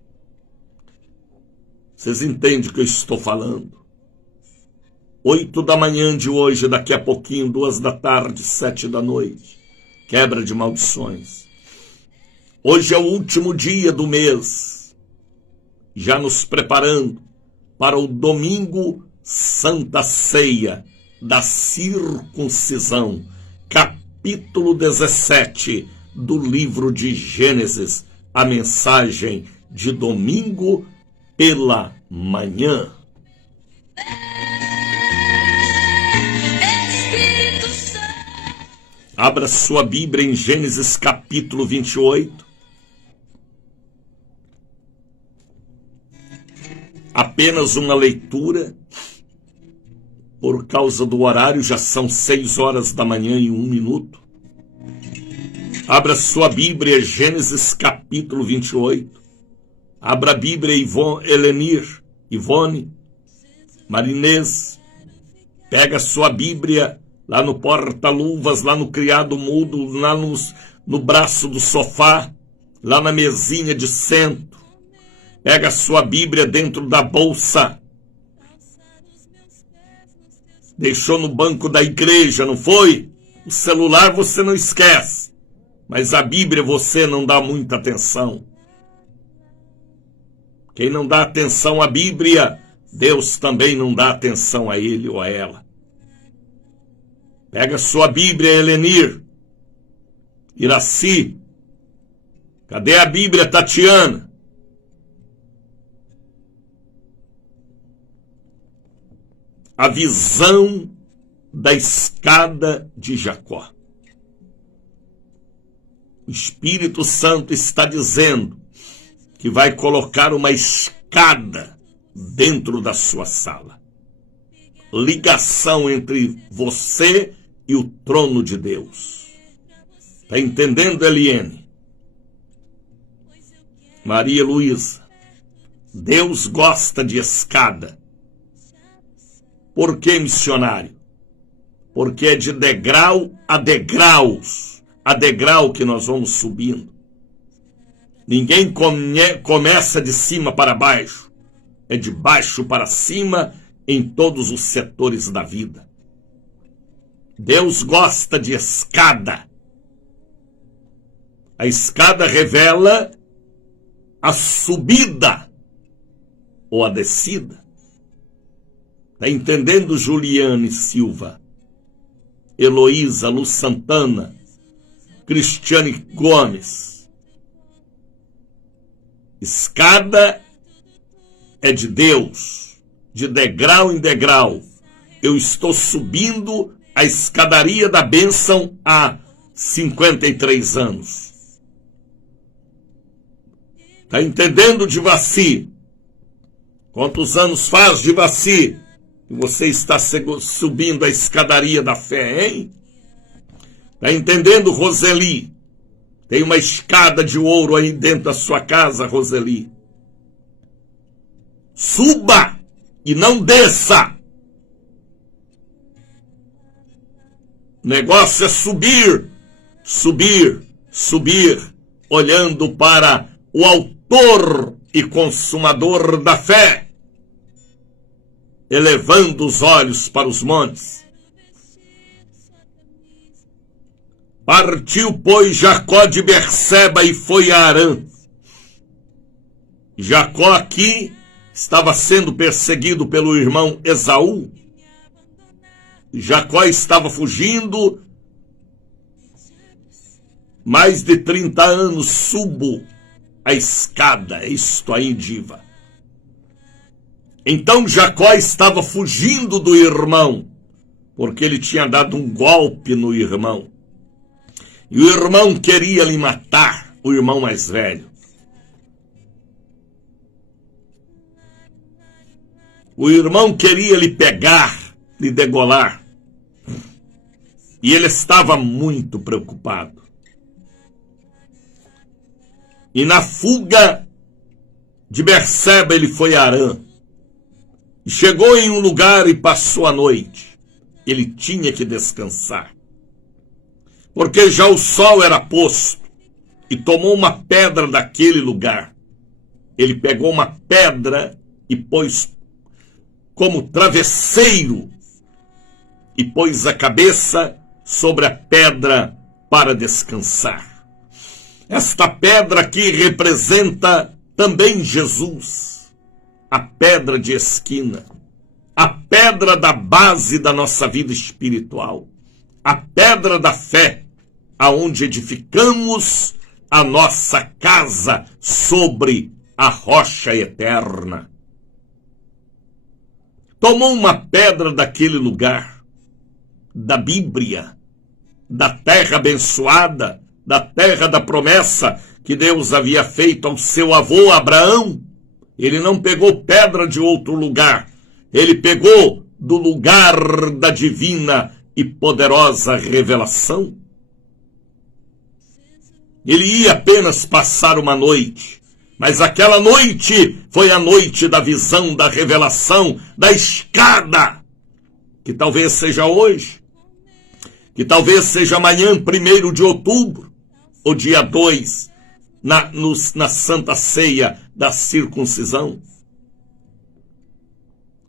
Vocês entendem o que eu estou falando? 8 da manhã de hoje, daqui a pouquinho, 2 da tarde, 7 da noite. Quebra de maldições. Hoje é o último dia do mês, já nos preparando para o domingo Santa Ceia da circuncisão, capítulo 17 do livro de Gênesis, a mensagem de domingo pela manhã. Abra sua Bíblia em Gênesis capítulo 28. Apenas uma leitura, por causa do horário, já são 6 horas da manhã e 1 minuto. Abra sua Bíblia, Gênesis capítulo 28. Abra a Bíblia, Ivone, Marinês. Pega a sua Bíblia lá no porta-luvas, lá no criado mudo, lá no braço do sofá, lá na mesinha de centro. Pega a sua Bíblia dentro da bolsa. Deixou no banco da igreja, não foi? O celular você não esquece, mas a Bíblia você não dá muita atenção. Quem não dá atenção à Bíblia, Deus também não dá atenção a ele ou a ela. Pega a sua Bíblia, Helenir, Iraci. Cadê a Bíblia, Tatiana? A visão da escada de Jacó. O Espírito Santo está dizendo que vai colocar uma escada dentro da sua sala. Ligação entre você e o trono de Deus. Está entendendo, Eliane? Maria Luísa, Deus gosta de escada. Por que, missionário? Porque é de degrau a degraus, a degrau que nós vamos subindo. Ninguém começa de cima para baixo, é de baixo para cima em todos os setores da vida. Deus gosta de escada. A escada revela a subida ou a descida. Está entendendo, Juliane Silva, Heloísa, Lu Santana, Cristiane Gomes? Escada é de Deus, de degrau em degrau. Eu estou subindo a escadaria da bênção há 53 anos. Está entendendo, Divaci? Quantos anos faz, Divaci, que você está subindo a escadaria da fé, hein? Está entendendo, Roseli? Tem uma escada de ouro aí dentro da sua casa, Roseli. Suba e não desça. O negócio é subir, subir, subir, olhando para o autor e consumador da fé, elevando os olhos para os montes. Partiu, pois, Jacó de Berseba e foi a Harã. Jacó aqui estava sendo perseguido pelo irmão Esaú. Jacó estava fugindo. Mais de 30 anos subo a escada, isto aí, diva. Então Jacó estava fugindo do irmão, porque ele tinha dado um golpe no irmão. E o irmão queria lhe matar, o irmão mais velho. O irmão queria lhe pegar, lhe degolar. E ele estava muito preocupado. E na fuga de Berseba ele foi a Arã. E chegou em um lugar e passou a noite. Ele tinha que descansar. Porque já o sol era posto. E tomou uma pedra daquele lugar. Ele pegou uma pedra e pôs como travesseiro. E pôs a cabeça sobre a pedra para descansar. Esta pedra aqui representa também Jesus, a pedra de esquina, a pedra da base da nossa vida espiritual, a pedra da fé, aonde edificamos a nossa casa sobre a rocha eterna. Tomou uma pedra daquele lugar, da Bíblia, da terra abençoada, da terra da promessa que Deus havia feito ao seu avô Abraão. Ele não pegou pedra de outro lugar, ele pegou do lugar da divina e poderosa revelação. Ele ia apenas passar uma noite, mas aquela noite foi a noite da visão, da revelação, da escada, que talvez seja hoje, que talvez seja amanhã, 1º de outubro, ou dia 2, na Santa Ceia da circuncisão.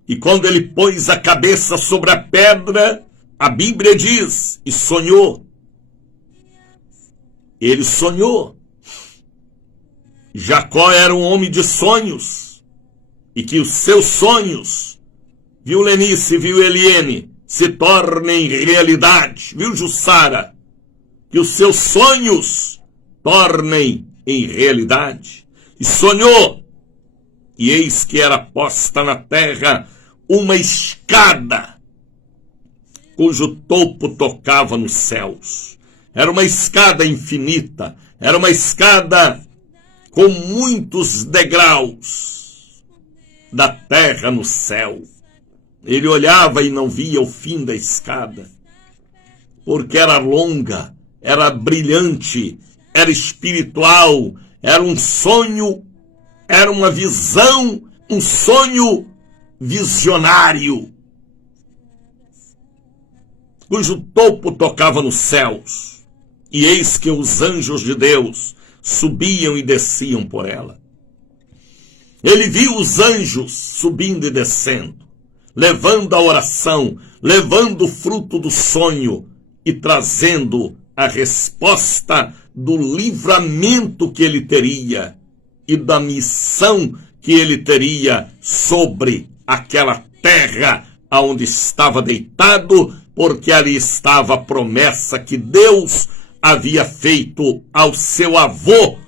E quando ele pôs a cabeça sobre a pedra, a Bíblia diz, e sonhou. Ele sonhou. Jacó era um homem de sonhos, e que os seus sonhos, viu Lenice, viu Eliene, se tornem realidade, viu Jussara? Que os seus sonhos tornem em realidade. E sonhou, e eis que era posta na terra uma escada, cujo topo tocava nos céus. Era uma escada infinita, era uma escada com muitos degraus, da terra no céu. Ele olhava e não via o fim da escada, porque era longa, era brilhante, era espiritual, era um sonho, era uma visão, um sonho visionário, cujo topo tocava nos céus. E eis que os anjos de Deus subiam e desciam por ela. Ele viu os anjos subindo e descendo, levando a oração, levando o fruto do sonho e trazendo a resposta do livramento que ele teria e da missão que ele teria sobre aquela terra onde estava deitado, porque ali estava a promessa que Deus havia feito ao seu avô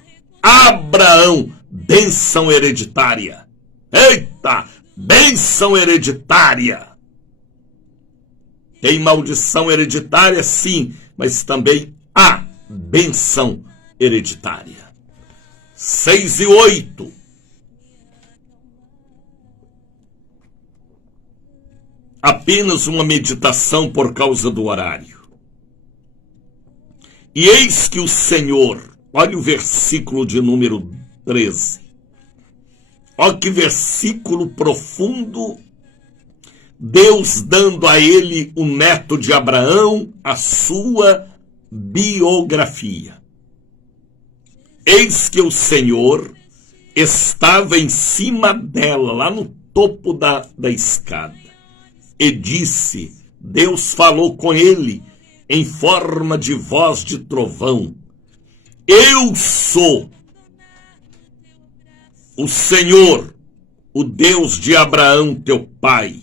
Abraão, bênção hereditária. Eita, bênção hereditária. Tem maldição hereditária, sim, mas também há bênção hereditária. 6:08. Apenas uma meditação por causa do horário. E eis que o Senhor, olha o versículo de número 13. Olha que versículo profundo. Deus dando a ele, o neto de Abraão, a sua biografia. Eis que o Senhor estava em cima dela, lá no topo da escada, e disse, Deus falou com ele em forma de voz de trovão, eu sou o Senhor, o Deus de Abraão, teu pai,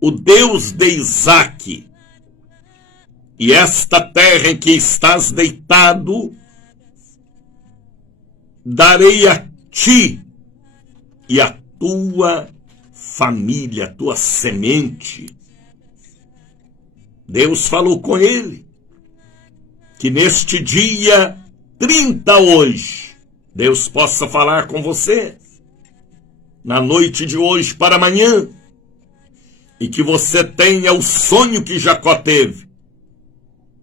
o Deus de Isaque, e esta terra em que estás deitado, darei a ti e a tua família, a tua semente. Deus falou com ele que neste dia 30 hoje, Deus possa falar com você na noite de hoje para amanhã, e que você tenha o sonho que Jacó teve,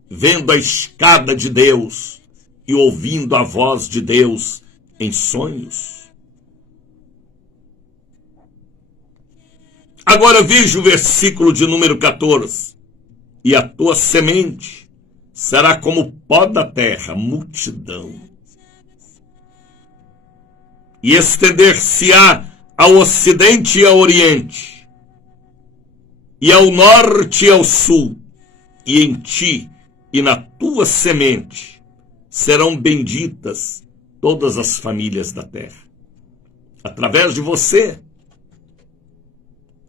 vendo a escada de Deus e ouvindo a voz de Deus em sonhos. Agora veja o versículo de número 14. E a tua semente será como o pó da terra, multidão. E estender-se-á ao ocidente e ao oriente, e ao norte e ao sul, e em ti e na tua semente serão benditas todas as famílias da terra. Através de você,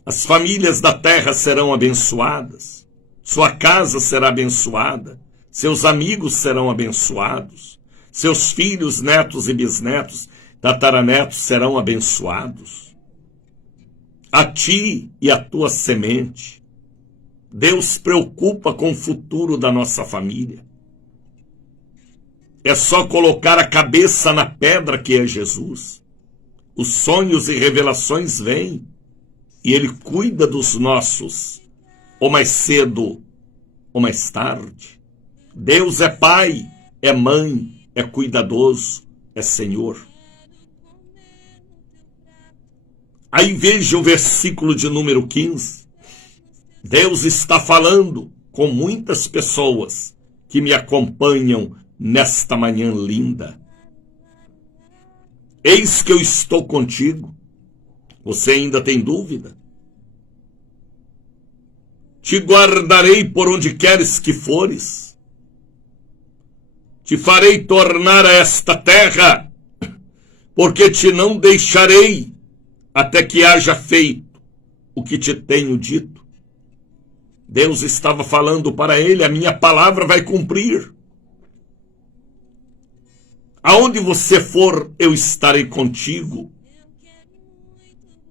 as famílias da terra serão abençoadas, sua casa será abençoada, seus amigos serão abençoados, seus filhos, netos e bisnetos, tataranetos serão abençoados. A ti e a tua semente, Deus preocupa com o futuro da nossa família. É só colocar a cabeça na pedra que é Jesus. Os sonhos e revelações vêm, e Ele cuida dos nossos, ou mais cedo ou mais tarde. Deus é pai, é mãe, é cuidadoso, é Senhor. Aí veja o versículo de número 15. Deus está falando com muitas pessoas que me acompanham nesta manhã linda. Eis que eu estou contigo. Você ainda tem dúvida? Te guardarei por onde queres que fores. Te farei tornar a esta terra, porque te não deixarei até que haja feito o que te tenho dito. Deus estava falando para ele, a minha palavra vai cumprir. Aonde você for, eu estarei contigo.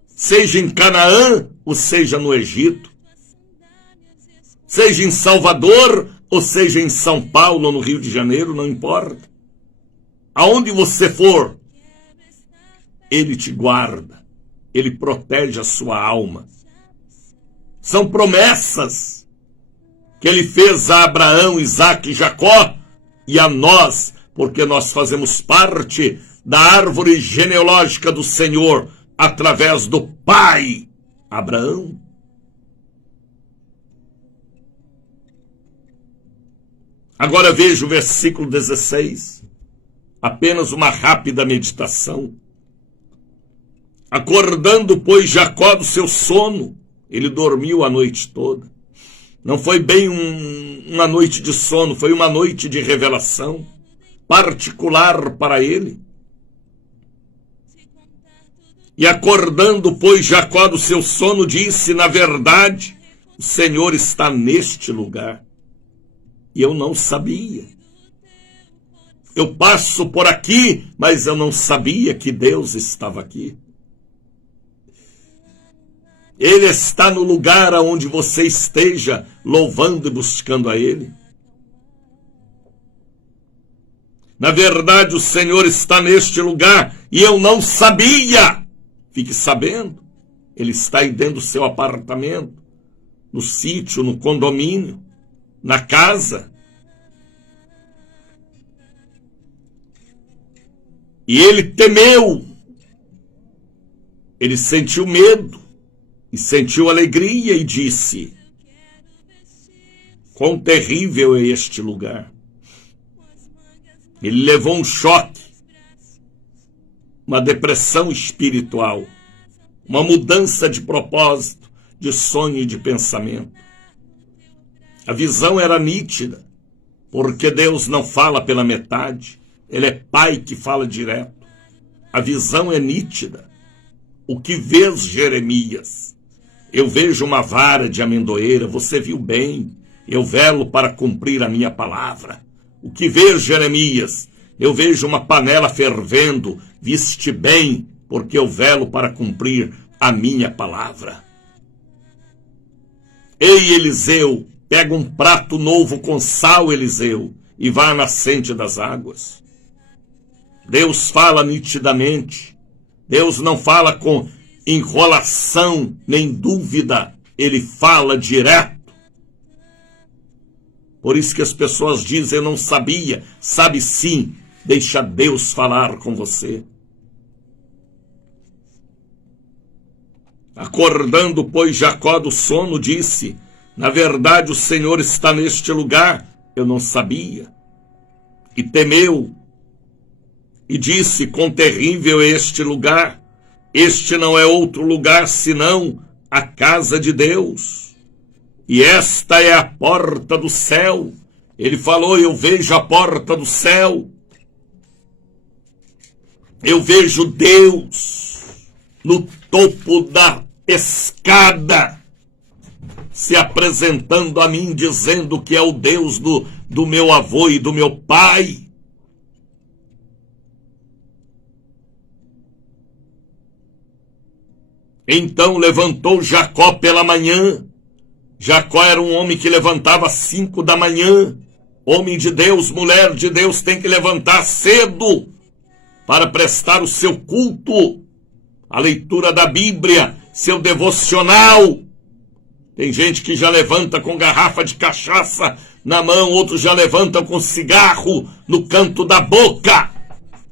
Seja em Canaã, ou seja no Egito. Seja em Salvador, ou seja em São Paulo, no Rio de Janeiro, não importa. Aonde você for, Ele te guarda. Ele protege a sua alma. São promessas que Ele fez a Abraão, Isaque e Jacó, e a nós, porque nós fazemos parte da árvore genealógica do Senhor, através do pai Abraão. Agora veja o versículo 16, apenas uma rápida meditação. Acordando, pois, Jacó do seu sono, ele dormiu a noite toda. Não foi bem uma noite de sono, foi uma noite de revelação particular para ele. E acordando, pois, Jacó do seu sono, disse, na verdade, o Senhor está neste lugar. E eu não sabia. Eu passo por aqui, mas eu não sabia que Deus estava aqui. Ele está no lugar aonde você esteja, louvando e buscando a Ele. Na verdade, o Senhor está neste lugar e eu não sabia. Fique sabendo, Ele está aí dentro do seu apartamento, no sítio, no condomínio, na casa. E ele temeu. Ele sentiu medo e sentiu alegria e disse, quão terrível é este lugar. Ele levou um choque, uma depressão espiritual, uma mudança de propósito, de sonho e de pensamento. A visão era nítida, porque Deus não fala pela metade, Ele é Pai que fala direto. A visão é nítida. O que vês, Jeremias? Eu vejo uma vara de amendoeira, você viu bem. Eu velo para cumprir a minha palavra. O que vês, Jeremias? Eu vejo uma panela fervendo, viste bem, porque eu velo para cumprir a minha palavra. Ei, Eliseu, pega um prato novo com sal, Eliseu, e vá à nascente das águas. Deus fala nitidamente. Deus não fala com enrolação nem dúvida. Ele fala direto. Por isso que as pessoas dizem, eu não sabia. Sabe sim, deixa Deus falar com você. Acordando, pois, Jacó do sono, disse, na verdade o Senhor está neste lugar. Eu não sabia. E temeu. E disse, quão terrível é este lugar. Este não é outro lugar senão a casa de Deus. E esta é a porta do céu. Ele falou, eu vejo a porta do céu. Eu vejo Deus no topo da escada, se apresentando a mim, dizendo que é o Deus do meu avô e do meu pai. Então levantou Jacó pela manhã. Jacó era um homem que levantava às 5 da manhã. Homem de Deus, mulher de Deus, tem que levantar cedo para prestar o seu culto, a leitura da Bíblia, seu devocional. Tem gente que já levanta com garrafa de cachaça na mão, outros já levantam com cigarro no canto da boca.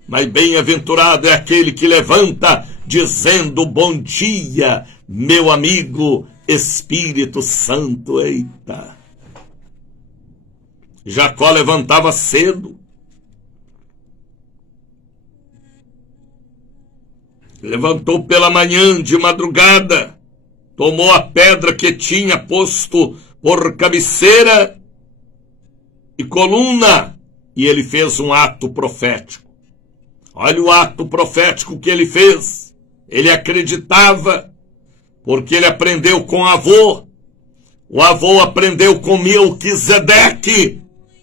Mas bem-aventurado é aquele que levanta dizendo, bom dia, meu amigo Espírito Santo. Eita! Jacó levantava cedo. Levantou pela manhã, de madrugada, tomou a pedra que tinha posto por cabeceira e coluna, e ele fez um ato profético. Olha o ato profético que ele fez. Ele acreditava, porque ele aprendeu com o avô. O avô aprendeu com Melquisedeque.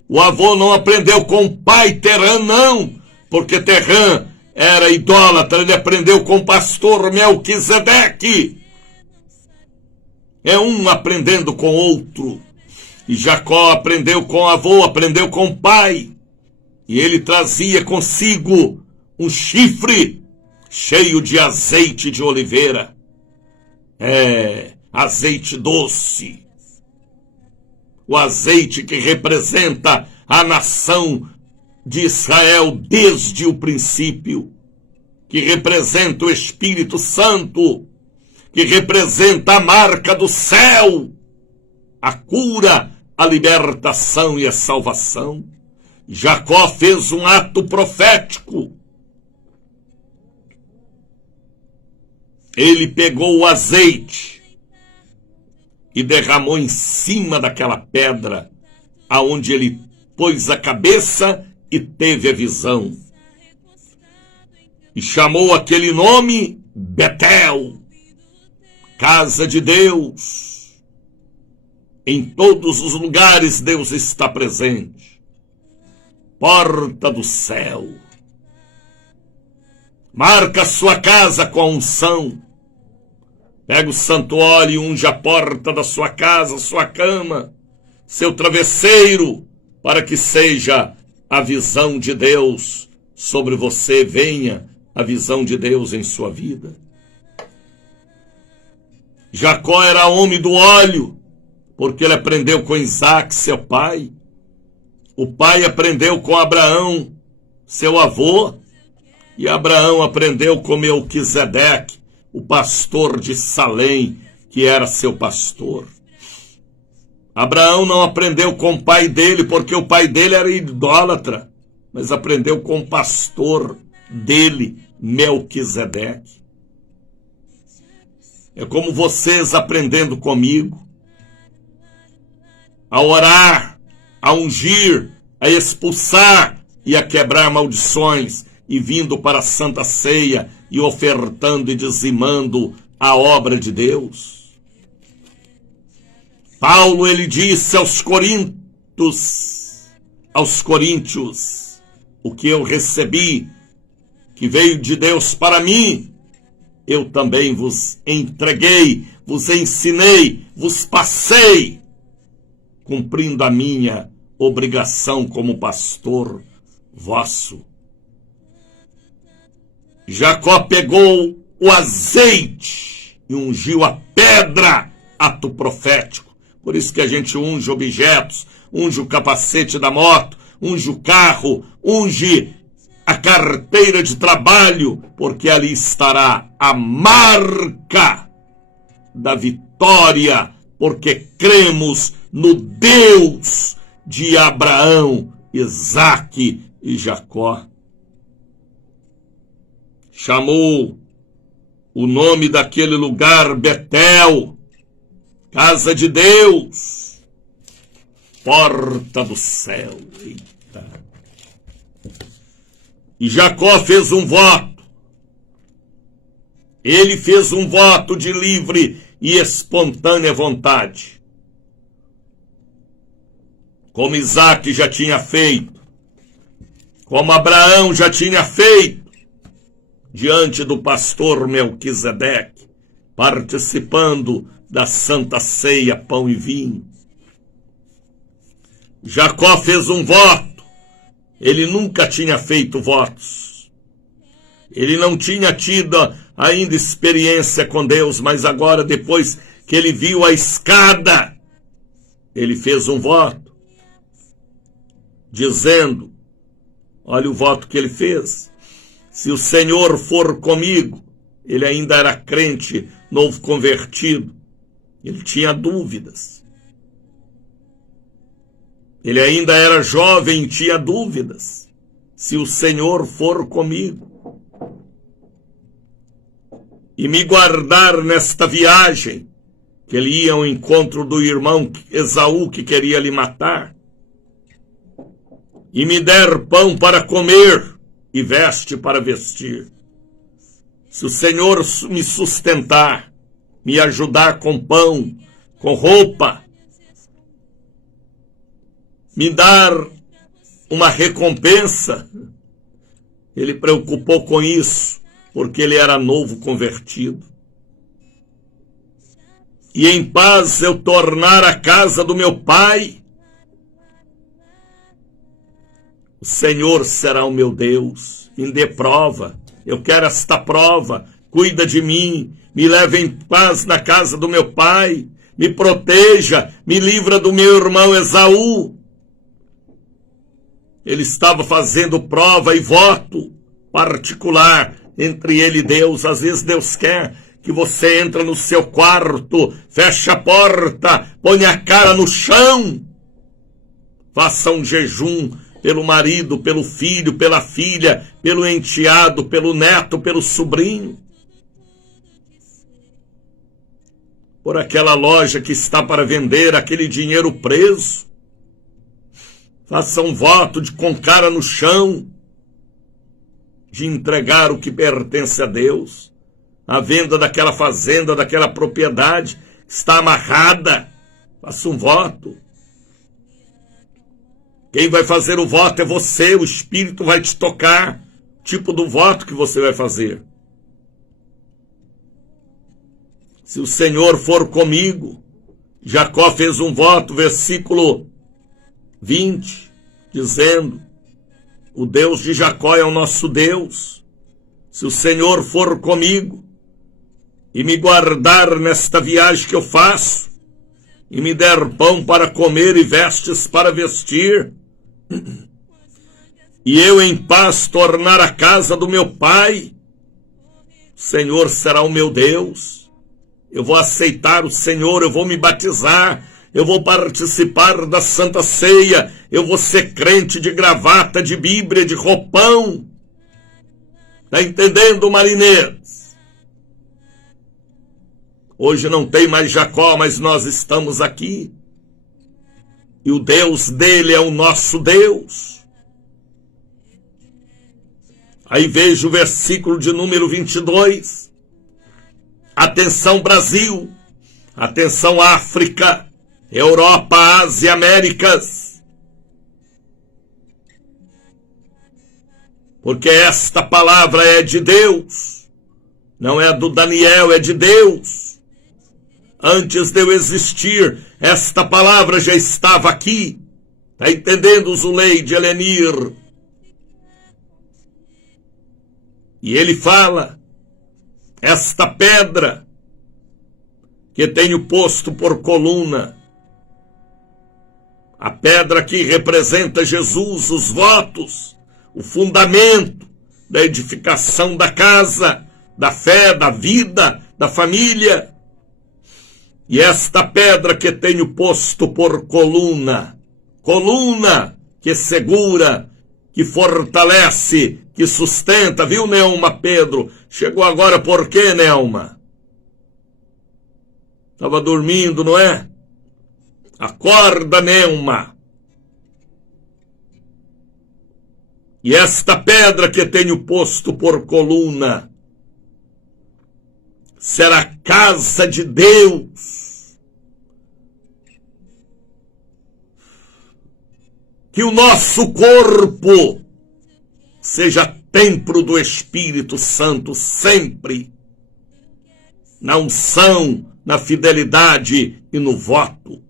O avô não aprendeu com o pai Terã, não, porque Terã era idólatra. Ele aprendeu com o pastor Melquisedeque. É um aprendendo com outro. E Jacó aprendeu com o avô, aprendeu com o pai. E ele trazia consigo um chifre cheio de azeite de oliveira. Azeite doce. O azeite que representa a nação de Israel desde o princípio, que representa o Espírito Santo, que representa a marca do céu, a cura, a libertação e a salvação. Jacó fez um ato profético. Ele pegou o azeite e derramou em cima daquela pedra, aonde ele pôs a cabeça e teve a visão. E chamou aquele nome Betel, casa de Deus. Em todos os lugares Deus está presente. Porta do céu. Marca a sua casa com a unção. Pega o santo óleo e unge a porta da sua casa, sua cama, seu travesseiro, para que seja a visão de Deus sobre você, venha a visão de Deus em sua vida. Jacó era homem do óleo, porque ele aprendeu com Isaac, seu pai. O pai aprendeu com Abraão, seu avô, e Abraão aprendeu com Melquisedeque, o pastor de Salém, que era seu pastor. Abraão não aprendeu com o pai dele, porque o pai dele era idólatra, mas aprendeu com o pastor dele, Melquisedeque. É como vocês aprendendo comigo, a orar, a ungir, a expulsar e a quebrar maldições e vindo para a Santa Ceia e ofertando e dizimando a obra de Deus. Paulo, ele disse aos coríntios, o que eu recebi, que veio de Deus para mim, eu também vos entreguei, vos ensinei, vos passei, cumprindo a minha obrigação como pastor vosso. Jacó pegou o azeite e ungiu a pedra, ato profético. Por isso que a gente unge objetos, unge o capacete da moto, unge o carro, unge a carteira de trabalho, porque ali estará a marca da vitória, porque cremos no Deus de Abraão, Isaque e Jacó. Chamou o nome daquele lugar Betel, casa de Deus, porta do céu. Eita. E Jacó fez um voto. Ele fez um voto de livre e espontânea vontade, como Isaque já tinha feito, como Abraão já tinha feito, diante do pastor Melquisedeque, participando da Santa Ceia, pão e vinho. Jacó fez um voto. Ele nunca tinha feito votos. Ele não tinha tido ainda experiência com Deus, mas agora, depois que ele viu a escada, ele fez um voto, dizendo, olha o voto que ele fez: se o Senhor for comigo. Ele ainda era crente, novo convertido, ele tinha dúvidas. Ele ainda era jovem e tinha dúvidas. Se o Senhor for comigo e me guardar nesta viagem, que ele ia ao encontro do irmão Esaú, que queria lhe matar, e me der pão para comer e veste para vestir. Se o Senhor me sustentar, me ajudar com pão, com roupa, me dar uma recompensa, ele preocupou com isso, porque ele era novo convertido. E em paz eu tornar a casa do meu pai, o Senhor será o meu Deus, me dê prova, eu quero esta prova, cuida de mim, me leva em paz na casa do meu pai, me proteja, me livra do meu irmão Esaú. Ele estava fazendo prova e voto particular entre ele e Deus. Às vezes Deus quer que você entre no seu quarto, feche a porta, ponha a cara no chão, faça um jejum pelo marido, pelo filho, pela filha, pelo enteado, pelo neto, pelo sobrinho, por aquela loja que está para vender, aquele dinheiro preso. Faça um voto com cara no chão, de entregar o que pertence a Deus. A venda daquela fazenda, daquela propriedade, está amarrada. Faça um voto. Quem vai fazer o voto é você, o Espírito vai te tocar o tipo do voto que você vai fazer. Se o Senhor for comigo, Jacó fez um voto, versículo 20, dizendo, o Deus de Jacó é o nosso Deus. Se o Senhor for comigo e me guardar nesta viagem que eu faço, e me der pão para comer e vestes para vestir, e eu em paz tornar a casa do meu pai, o Senhor será o meu Deus. Eu vou aceitar o Senhor, eu vou me batizar, eu vou participar da Santa Ceia, eu vou ser crente de gravata, de Bíblia, de roupão. Está entendendo, marinheiros? Hoje não tem mais Jacó, mas nós estamos aqui. E o Deus dele é o nosso Deus. Aí veja o versículo de número 22. Atenção Brasil, atenção África, Europa, Ásia, Américas. Porque esta palavra é de Deus, não é do Daniel, é de Deus. Antes de eu existir, esta palavra já estava aqui. Está entendendo, Zuleide, Elenir? E ele fala, esta pedra que tenho posto por coluna, a pedra que representa Jesus, os votos, o fundamento da edificação da casa, da fé, da vida, da família. E esta pedra que tenho posto por coluna, coluna que segura, que fortalece, que sustenta, viu, Nelma Pedro? Chegou agora por quê, Nelma? Estava dormindo, não é? Acorda, Nelma. E esta pedra que tenho posto por coluna será casa de Deus. Que o nosso corpo seja templo do Espírito Santo sempre, na unção, na fidelidade e no voto.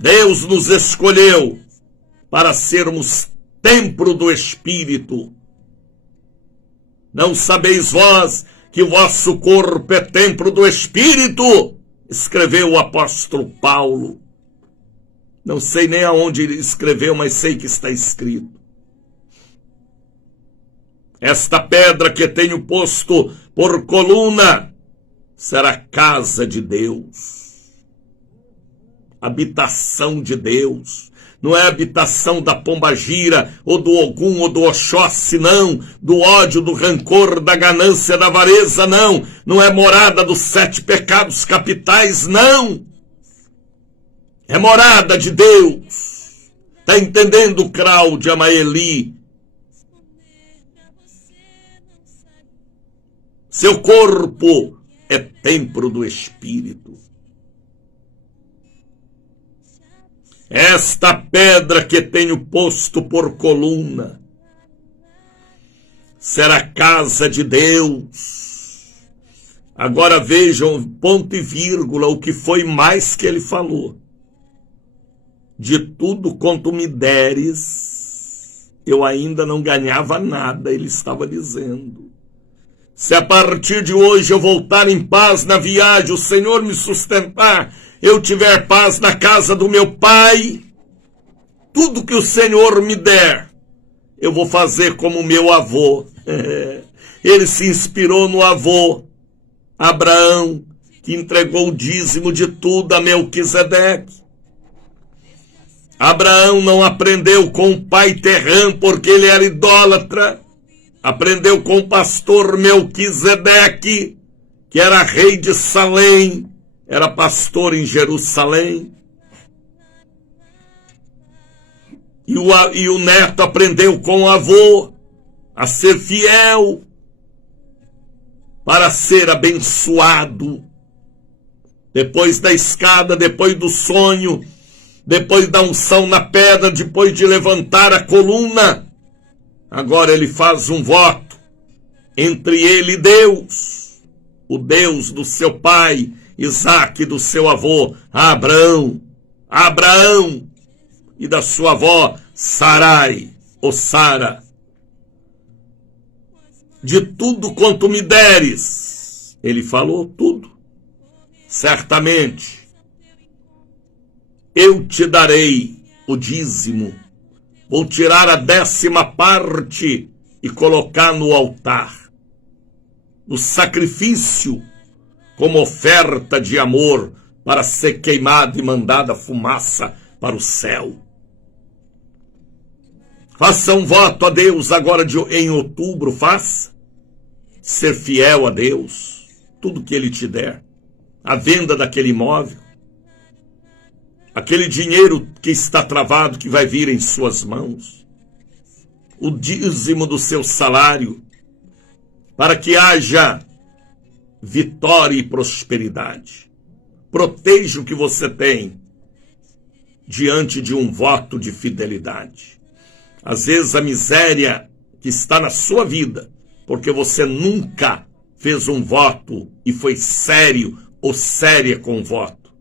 Deus nos escolheu para sermos templo do Espírito. Não sabeis vós que o vosso corpo é templo do Espírito? Escreveu o apóstolo Paulo. Não sei nem aonde ele escreveu, mas sei que está escrito. Esta pedra que tenho posto por coluna será casa de Deus, habitação de Deus. Não é habitação da pombagira, ou do Ogum, ou do Oxóssi, não. Do ódio, do rancor, da ganância, da avareza, não. Não é morada dos 7 pecados capitais, não. É morada de Deus. Está entendendo, Cláudia Maeli? Seu corpo é templo do Espírito. Esta pedra que tenho posto por coluna será casa de Deus. Agora vejam, ponto e vírgula, o que foi mais que ele falou. De tudo quanto me deres, eu ainda não ganhava nada, ele estava dizendo. Se a partir de hoje eu voltar em paz na viagem, o Senhor me sustentar, eu tiver paz na casa do meu pai, tudo que o Senhor me der, eu vou fazer como meu avô. Ele se inspirou no avô Abraão, que entregou o dízimo de tudo a Melquisedeque. Abraão não aprendeu com o pai terrão porque ele era idólatra. Aprendeu com o pastor Melquisedeque, que era rei de Salém, era pastor em Jerusalém. E o neto aprendeu com o avô a ser fiel para ser abençoado. Depois da escada, depois do sonho, depois da unção na pedra, depois de levantar a coluna, agora ele faz um voto entre ele e Deus, o Deus do seu pai Isaque e do seu avô Abraão, e da sua avó Sarai, ou Sara. De tudo quanto me deres, ele falou tudo, certamente eu te darei o dízimo, vou tirar a 10ª parte e colocar no altar, no sacrifício, como oferta de amor, para ser queimada e mandada fumaça para o céu. Faça um voto a Deus agora em outubro, faça. Ser fiel a Deus, tudo que Ele te der, a venda daquele imóvel. aquele dinheiro que está travado, que vai vir em suas mãos, o dízimo do seu salário, para que haja vitória e prosperidade. Proteja o que você tem diante de um voto de fidelidade. Às vezes a miséria que está na sua vida, porque você nunca fez um voto e foi sério ou séria com o voto.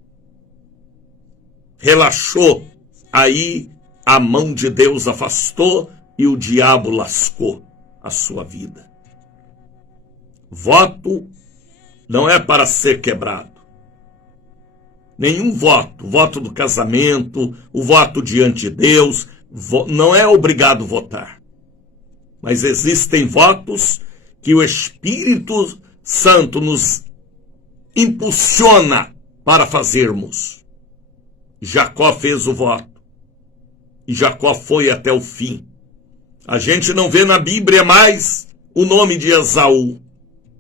Relaxou, aí a mão de Deus afastou e o diabo lascou a sua vida. Voto não é para ser quebrado. Nenhum voto, o voto do casamento, o voto diante de Deus, não é obrigado a votar. Mas existem votos que o Espírito Santo nos impulsiona para fazermos. Jacó fez o voto. E Jacó foi até o fim. A gente não vê na Bíblia mais o nome de Esaú,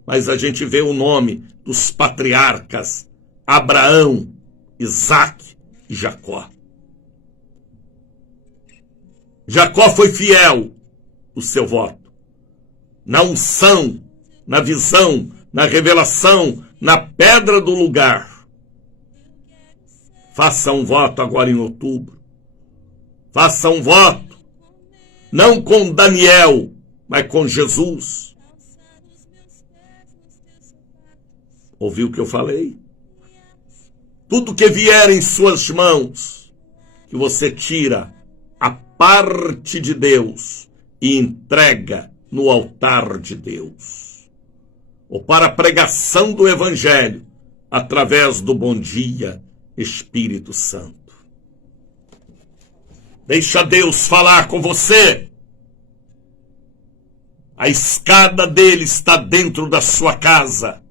mas a gente vê o nome dos patriarcas Abraão, Isaque e Jacó. Jacó foi fiel no seu voto, na unção, na visão, na revelação, na pedra do lugar. Faça um voto agora em outubro. Faça um voto, não com Daniel, mas com Jesus. Ouviu o que eu falei? Tudo que vier em suas mãos, que você tira a parte de Deus e entrega no altar de Deus, ou para a pregação do Evangelho, através do Bom Dia Espírito Santo. Deixa Deus falar com você. A escada dele está dentro da sua casa.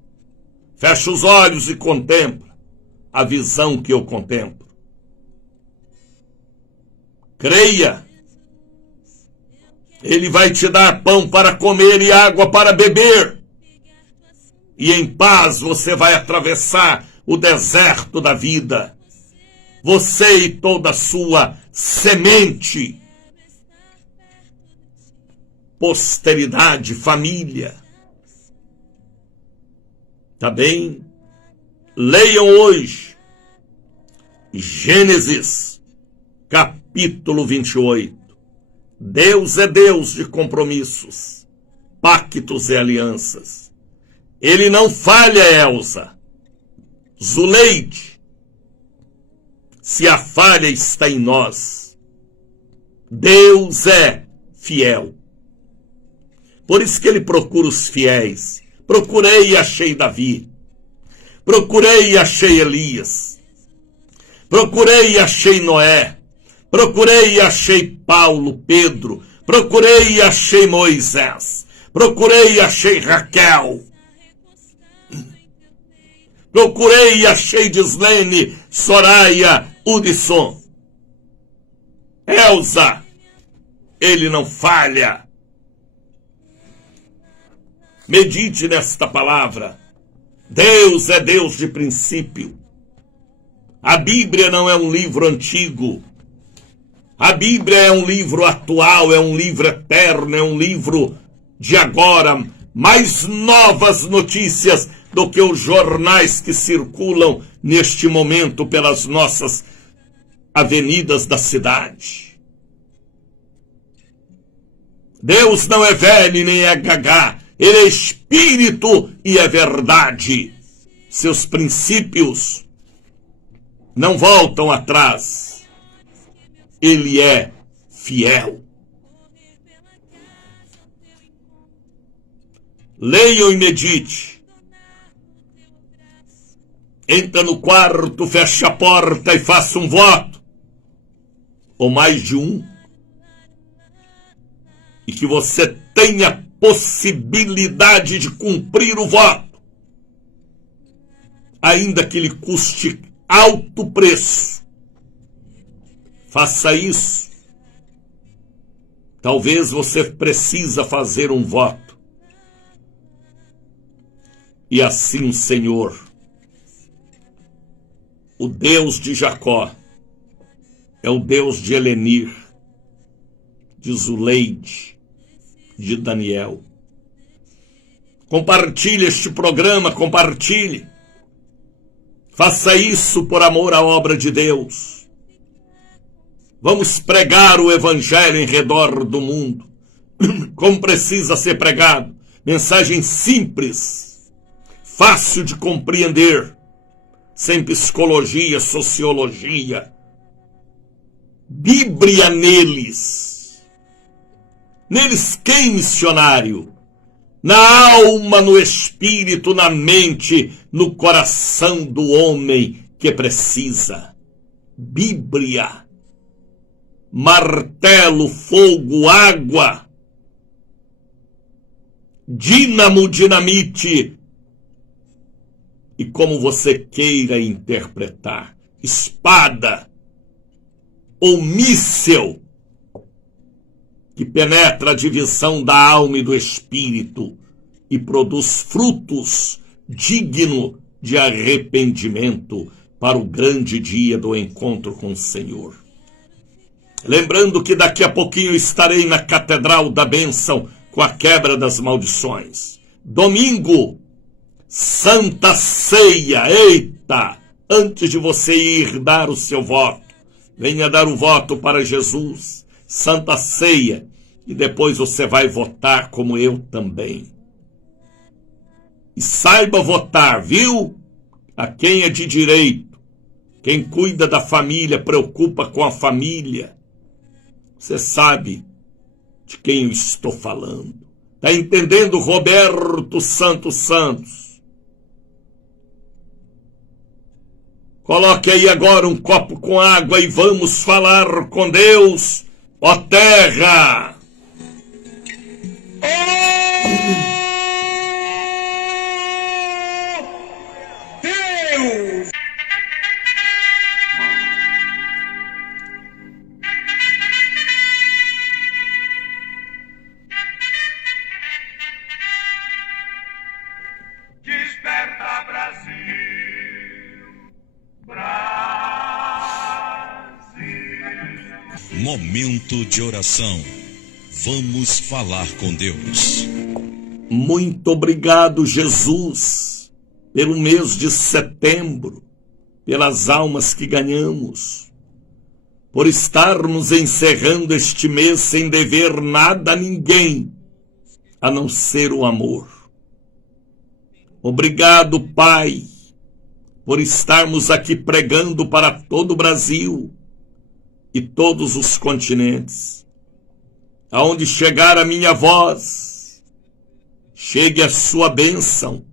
Fecha os olhos e contempla a visão que eu contemplo. Creia. Ele vai te dar pão para comer e água para beber. E em paz você vai atravessar o deserto da vida. Você e toda a sua semente, posteridade, família. Tá bem? Leiam hoje Gênesis, capítulo 28. Deus é Deus de compromissos, pactos e alianças. Ele não falha, Elza. Zuleide, se a falha está em nós, Deus é fiel. Por isso que ele procura os fiéis. Procurei e achei Davi. Procurei e achei Elias. Procurei e achei Noé. Procurei e achei Paulo, Pedro. Procurei e achei Moisés. Procurei e achei Raquel. Procurei e achei Gislene, Soraya, Hudson. Elza, ele não falha. Medite nesta palavra. Deus é Deus de princípio. A Bíblia não é um livro antigo. A Bíblia é um livro atual, é um livro eterno, é um livro de agora. Mais novas notícias do que os jornais que circulam neste momento pelas nossas avenidas da cidade. Deus não é velho nem é gagá. Ele é espírito e é verdade. Seus princípios não voltam atrás. Ele é fiel. Leiam e medite. Entra no quarto, fecha a porta e faça um voto. Ou mais de um. E que você tenha possibilidade de cumprir o voto, ainda que lhe custe alto preço. Faça isso. Talvez você precisa fazer um voto. E assim o Senhor, o Deus de Jacó, é o Deus de Helenir, de Zuleide, de Daniel. Compartilhe este programa, compartilhe. Faça isso por amor à obra de Deus. Vamos pregar o evangelho em redor do mundo, como precisa ser pregado. Mensagem simples, fácil de compreender, sem psicologia, sociologia. Bíblia neles. Neles quem, missionário? Na alma, no espírito, na mente, no coração do homem que precisa. Bíblia. Martelo, fogo, água. Dínamo, dinamite. E como você queira interpretar. Espada. Ou míssel. Que penetra a divisão da alma e do espírito e produz frutos dignos de arrependimento para o grande dia do encontro com o Senhor. Lembrando que daqui a pouquinho estarei na Catedral da Bênção com a quebra das maldições. Domingo, Santa Ceia. Eita! Antes de você ir dar o seu voto, venha dar o voto para Jesus. Santa Ceia, e depois você vai votar como eu também. E saiba votar, viu? A quem é de direito, quem cuida da família, preocupa com a família. Você sabe de quem eu estou falando. Está entendendo, Roberto Santos? Coloque aí agora um copo com água e vamos falar com Deus. Ó terra! Deus! Desperta, Brasil! Momento de oração. Vamos falar com Deus. Muito obrigado, Jesus, pelo mês de setembro, pelas almas que ganhamos, por estarmos encerrando este mês sem dever nada a ninguém, a não ser o amor. Obrigado, Pai, por estarmos aqui pregando para todo o Brasil e todos os continentes. Aonde chegar a minha voz, chegue a sua bênção,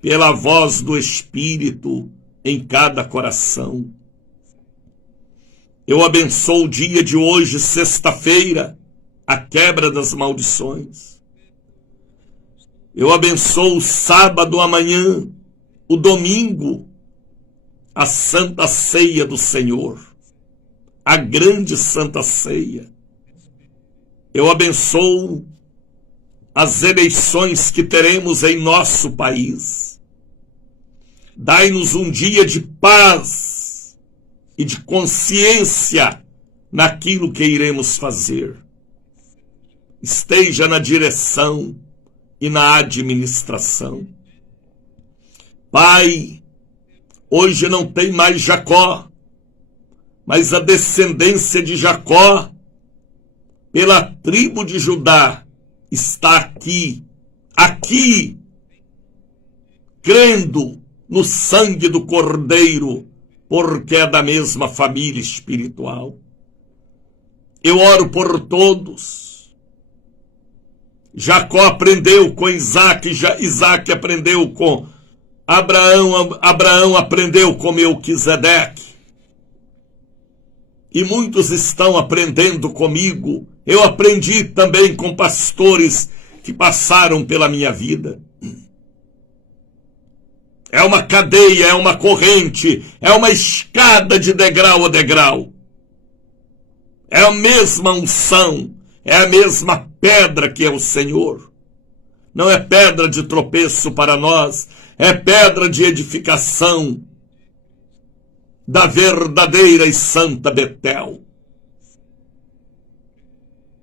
pela voz do Espírito em cada coração. Eu abençoo o dia de hoje, sexta-feira, a quebra das maldições. Eu abençoo o sábado amanhã, o domingo, a Santa Ceia do Senhor, a grande Santa Ceia. Eu abençoo as eleições que teremos em nosso país. Dai-nos um dia de paz e de consciência naquilo que iremos fazer. Esteja na direção e na administração. Pai, hoje não tem mais Jacó, mas a descendência de Jacó, pela tribo de Judá, está aqui, crendo no sangue do Cordeiro, porque é da mesma família espiritual. Eu oro por todos. Jacó aprendeu com Isaac, Isaac aprendeu com Abraão, Abraão aprendeu com Melquisedeque. E muitos estão aprendendo comigo. Eu aprendi também com pastores que passaram pela minha vida. É uma cadeia, é uma corrente, é uma escada de degrau a degrau. É a mesma unção, é a mesma pedra que é o Senhor. Não é pedra de tropeço para nós, é pedra de edificação, da verdadeira e santa Betel.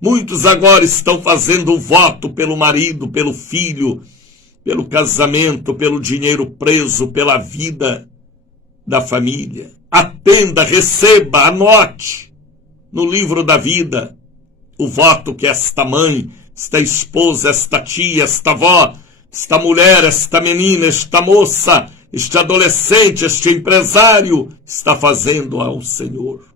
Muitos agora estão fazendo o voto pelo marido, pelo filho, pelo casamento, pelo dinheiro preso, pela vida da família. Atenda, receba, anote no livro da vida o voto que esta mãe, esta esposa, esta tia, esta avó, esta mulher, esta menina, esta moça, este adolescente, este empresário está fazendo ao Senhor.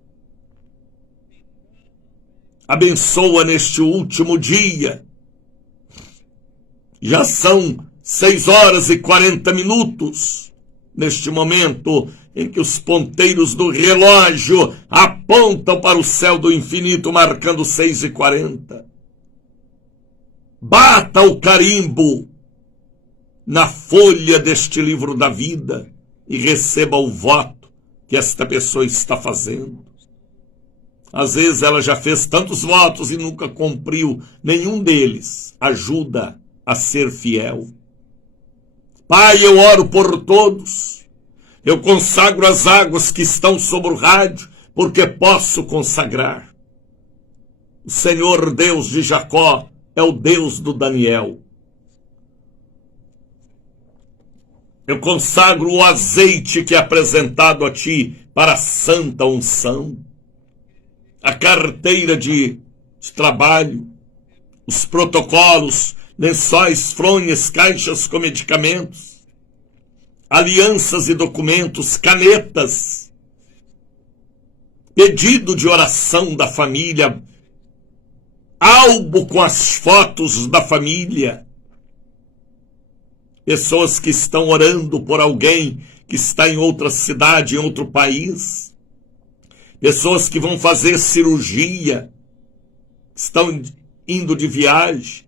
Abençoa neste último dia. Já são 6h40 neste momento em que os ponteiros do relógio apontam para o céu do infinito, marcando 6h40. Bata o carimbo na folha deste livro da vida e receba o voto que esta pessoa está fazendo. Às vezes ela já fez tantos votos e nunca cumpriu nenhum deles. Ajuda a ser fiel. Pai, eu oro por todos. Eu consagro as águas que estão sobre o rádio, porque posso consagrar. O Senhor Deus de Jacó é o Deus do Daniel. Eu consagro o azeite que é apresentado a ti para a santa unção. A carteira de trabalho, os protocolos, lençóis, fronhas, caixas com medicamentos, alianças e documentos, canetas, pedido de oração da família, álbum com as fotos da família, pessoas que estão orando por alguém que está em outra cidade, em outro país, pessoas que vão fazer cirurgia, estão indo de viagem,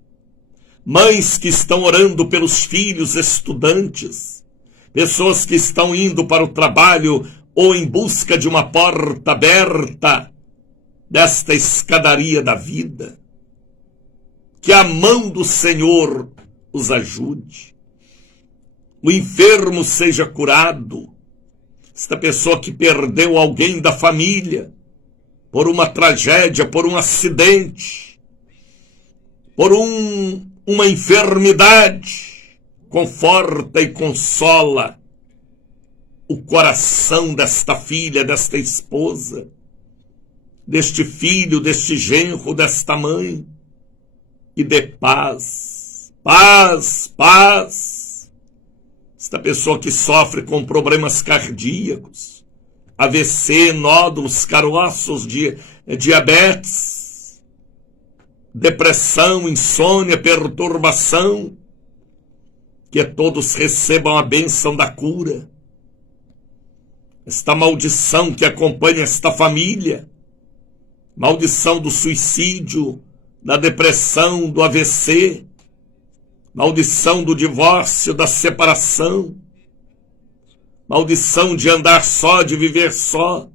mães que estão orando pelos filhos, estudantes, pessoas que estão indo para o trabalho ou em busca de uma porta aberta desta escadaria da vida. Que a mão do Senhor os ajude. O enfermo seja curado. Esta pessoa que perdeu alguém da família por uma tragédia, por um acidente, por uma enfermidade, conforta e consola o coração desta filha, desta esposa, deste filho, deste genro, desta mãe, e dê paz, paz, paz. Esta pessoa que sofre com problemas cardíacos, AVC, nódulos, caroços, diabetes, depressão, insônia, perturbação, que todos recebam a bênção da cura. Esta maldição que acompanha esta família, maldição do suicídio, da depressão, do AVC, maldição do divórcio, da separação, maldição de andar só, de viver só,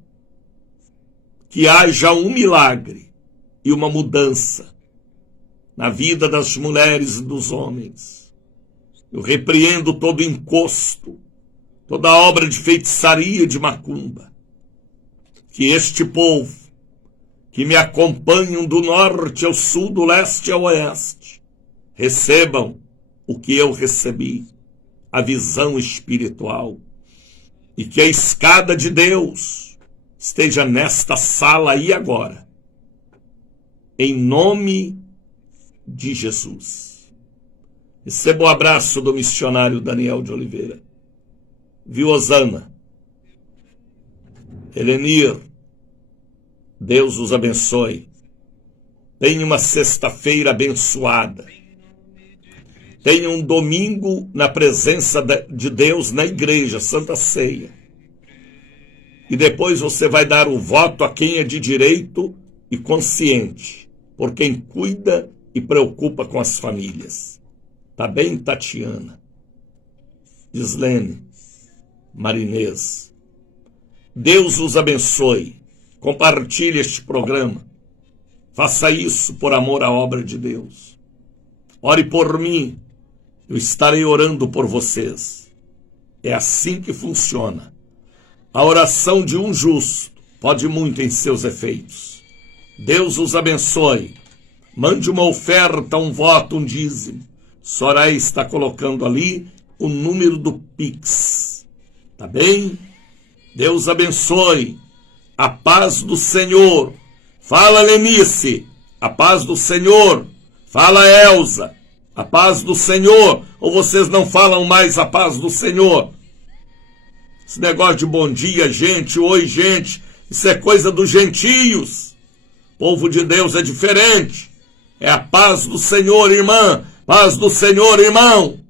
que haja um milagre e uma mudança na vida das mulheres e dos homens. Eu repreendo todo encosto, toda obra de feitiçaria, de macumba, que este povo, que me acompanham do norte ao sul, do leste ao oeste, recebam o que eu recebi, a visão espiritual, e que a escada de Deus esteja nesta sala aí agora, em nome de Jesus. Receba o abraço do missionário Daniel de Oliveira. Viu, Osana? Helenir, Deus os abençoe. Tenha uma sexta-feira abençoada. Tenha um domingo na presença de Deus na igreja, Santa Ceia. E depois você vai dar o voto a quem é de direito e consciente, por quem cuida e preocupa com as famílias. Tá bem, Tatiana? Gislene, Marinês. Deus os abençoe. Compartilhe este programa. Faça isso por amor à obra de Deus. Ore por mim. Eu estarei orando por vocês. É assim que funciona. A oração de um justo pode muito em seus efeitos. Deus os abençoe. Mande uma oferta, um voto, um dízimo. Soraya está colocando ali o número do Pix. Tá bem? Deus abençoe. A paz do Senhor. Fala, Lenice. A paz do Senhor. Fala, Elza. A paz do Senhor. Ou vocês não falam mais a paz do Senhor? Esse negócio de bom dia, gente, oi, gente, isso é coisa dos gentios. O povo de Deus é diferente. É a paz do Senhor, irmã. Paz do Senhor, irmão.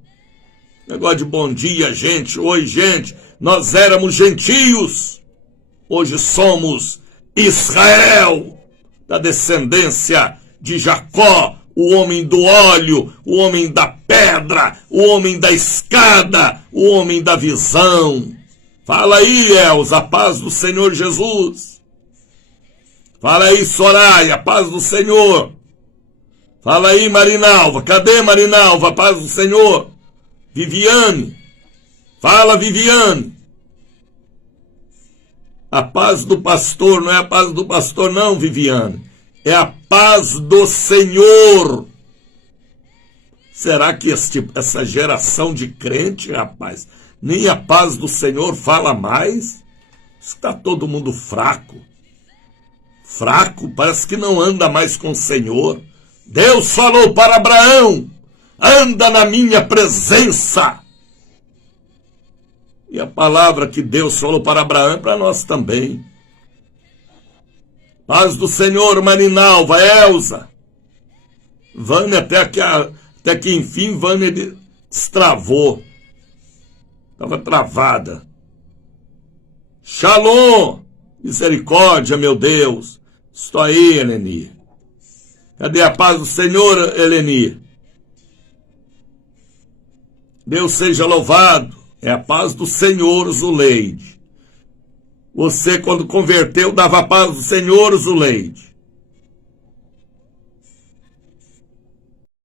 Negócio de bom dia, gente, oi, gente. Nós éramos gentios. Hoje somos Israel, da descendência de Jacó, o homem do óleo, o homem da pedra, o homem da escada, o homem da visão. Fala aí, Elza, a paz do Senhor Jesus. Fala aí, Soraya, a paz do Senhor. Fala aí, Marinalva. Cadê Marinalva, a paz do Senhor? Viviane. Fala, Viviane. A paz do pastor não é a paz do pastor não, Viviane. É a paz do Senhor. Será que essa geração de crente, rapaz, nem a paz do Senhor fala mais? Está todo mundo fraco. Fraco, parece que não anda mais com o Senhor. Deus falou para Abraão, anda na minha presença. E a palavra que Deus falou para Abraão é para nós também. Paz do Senhor, Marinalva, Elza. Vânia, até que enfim, Vânia destravou. Estava travada. Shalom, misericórdia, meu Deus. Estou aí, Eleni. Cadê a paz do Senhor, Eleni? Deus seja louvado. É a paz do Senhor, Zuleide. Você, quando converteu, dava a paz do Senhor, Zuleide.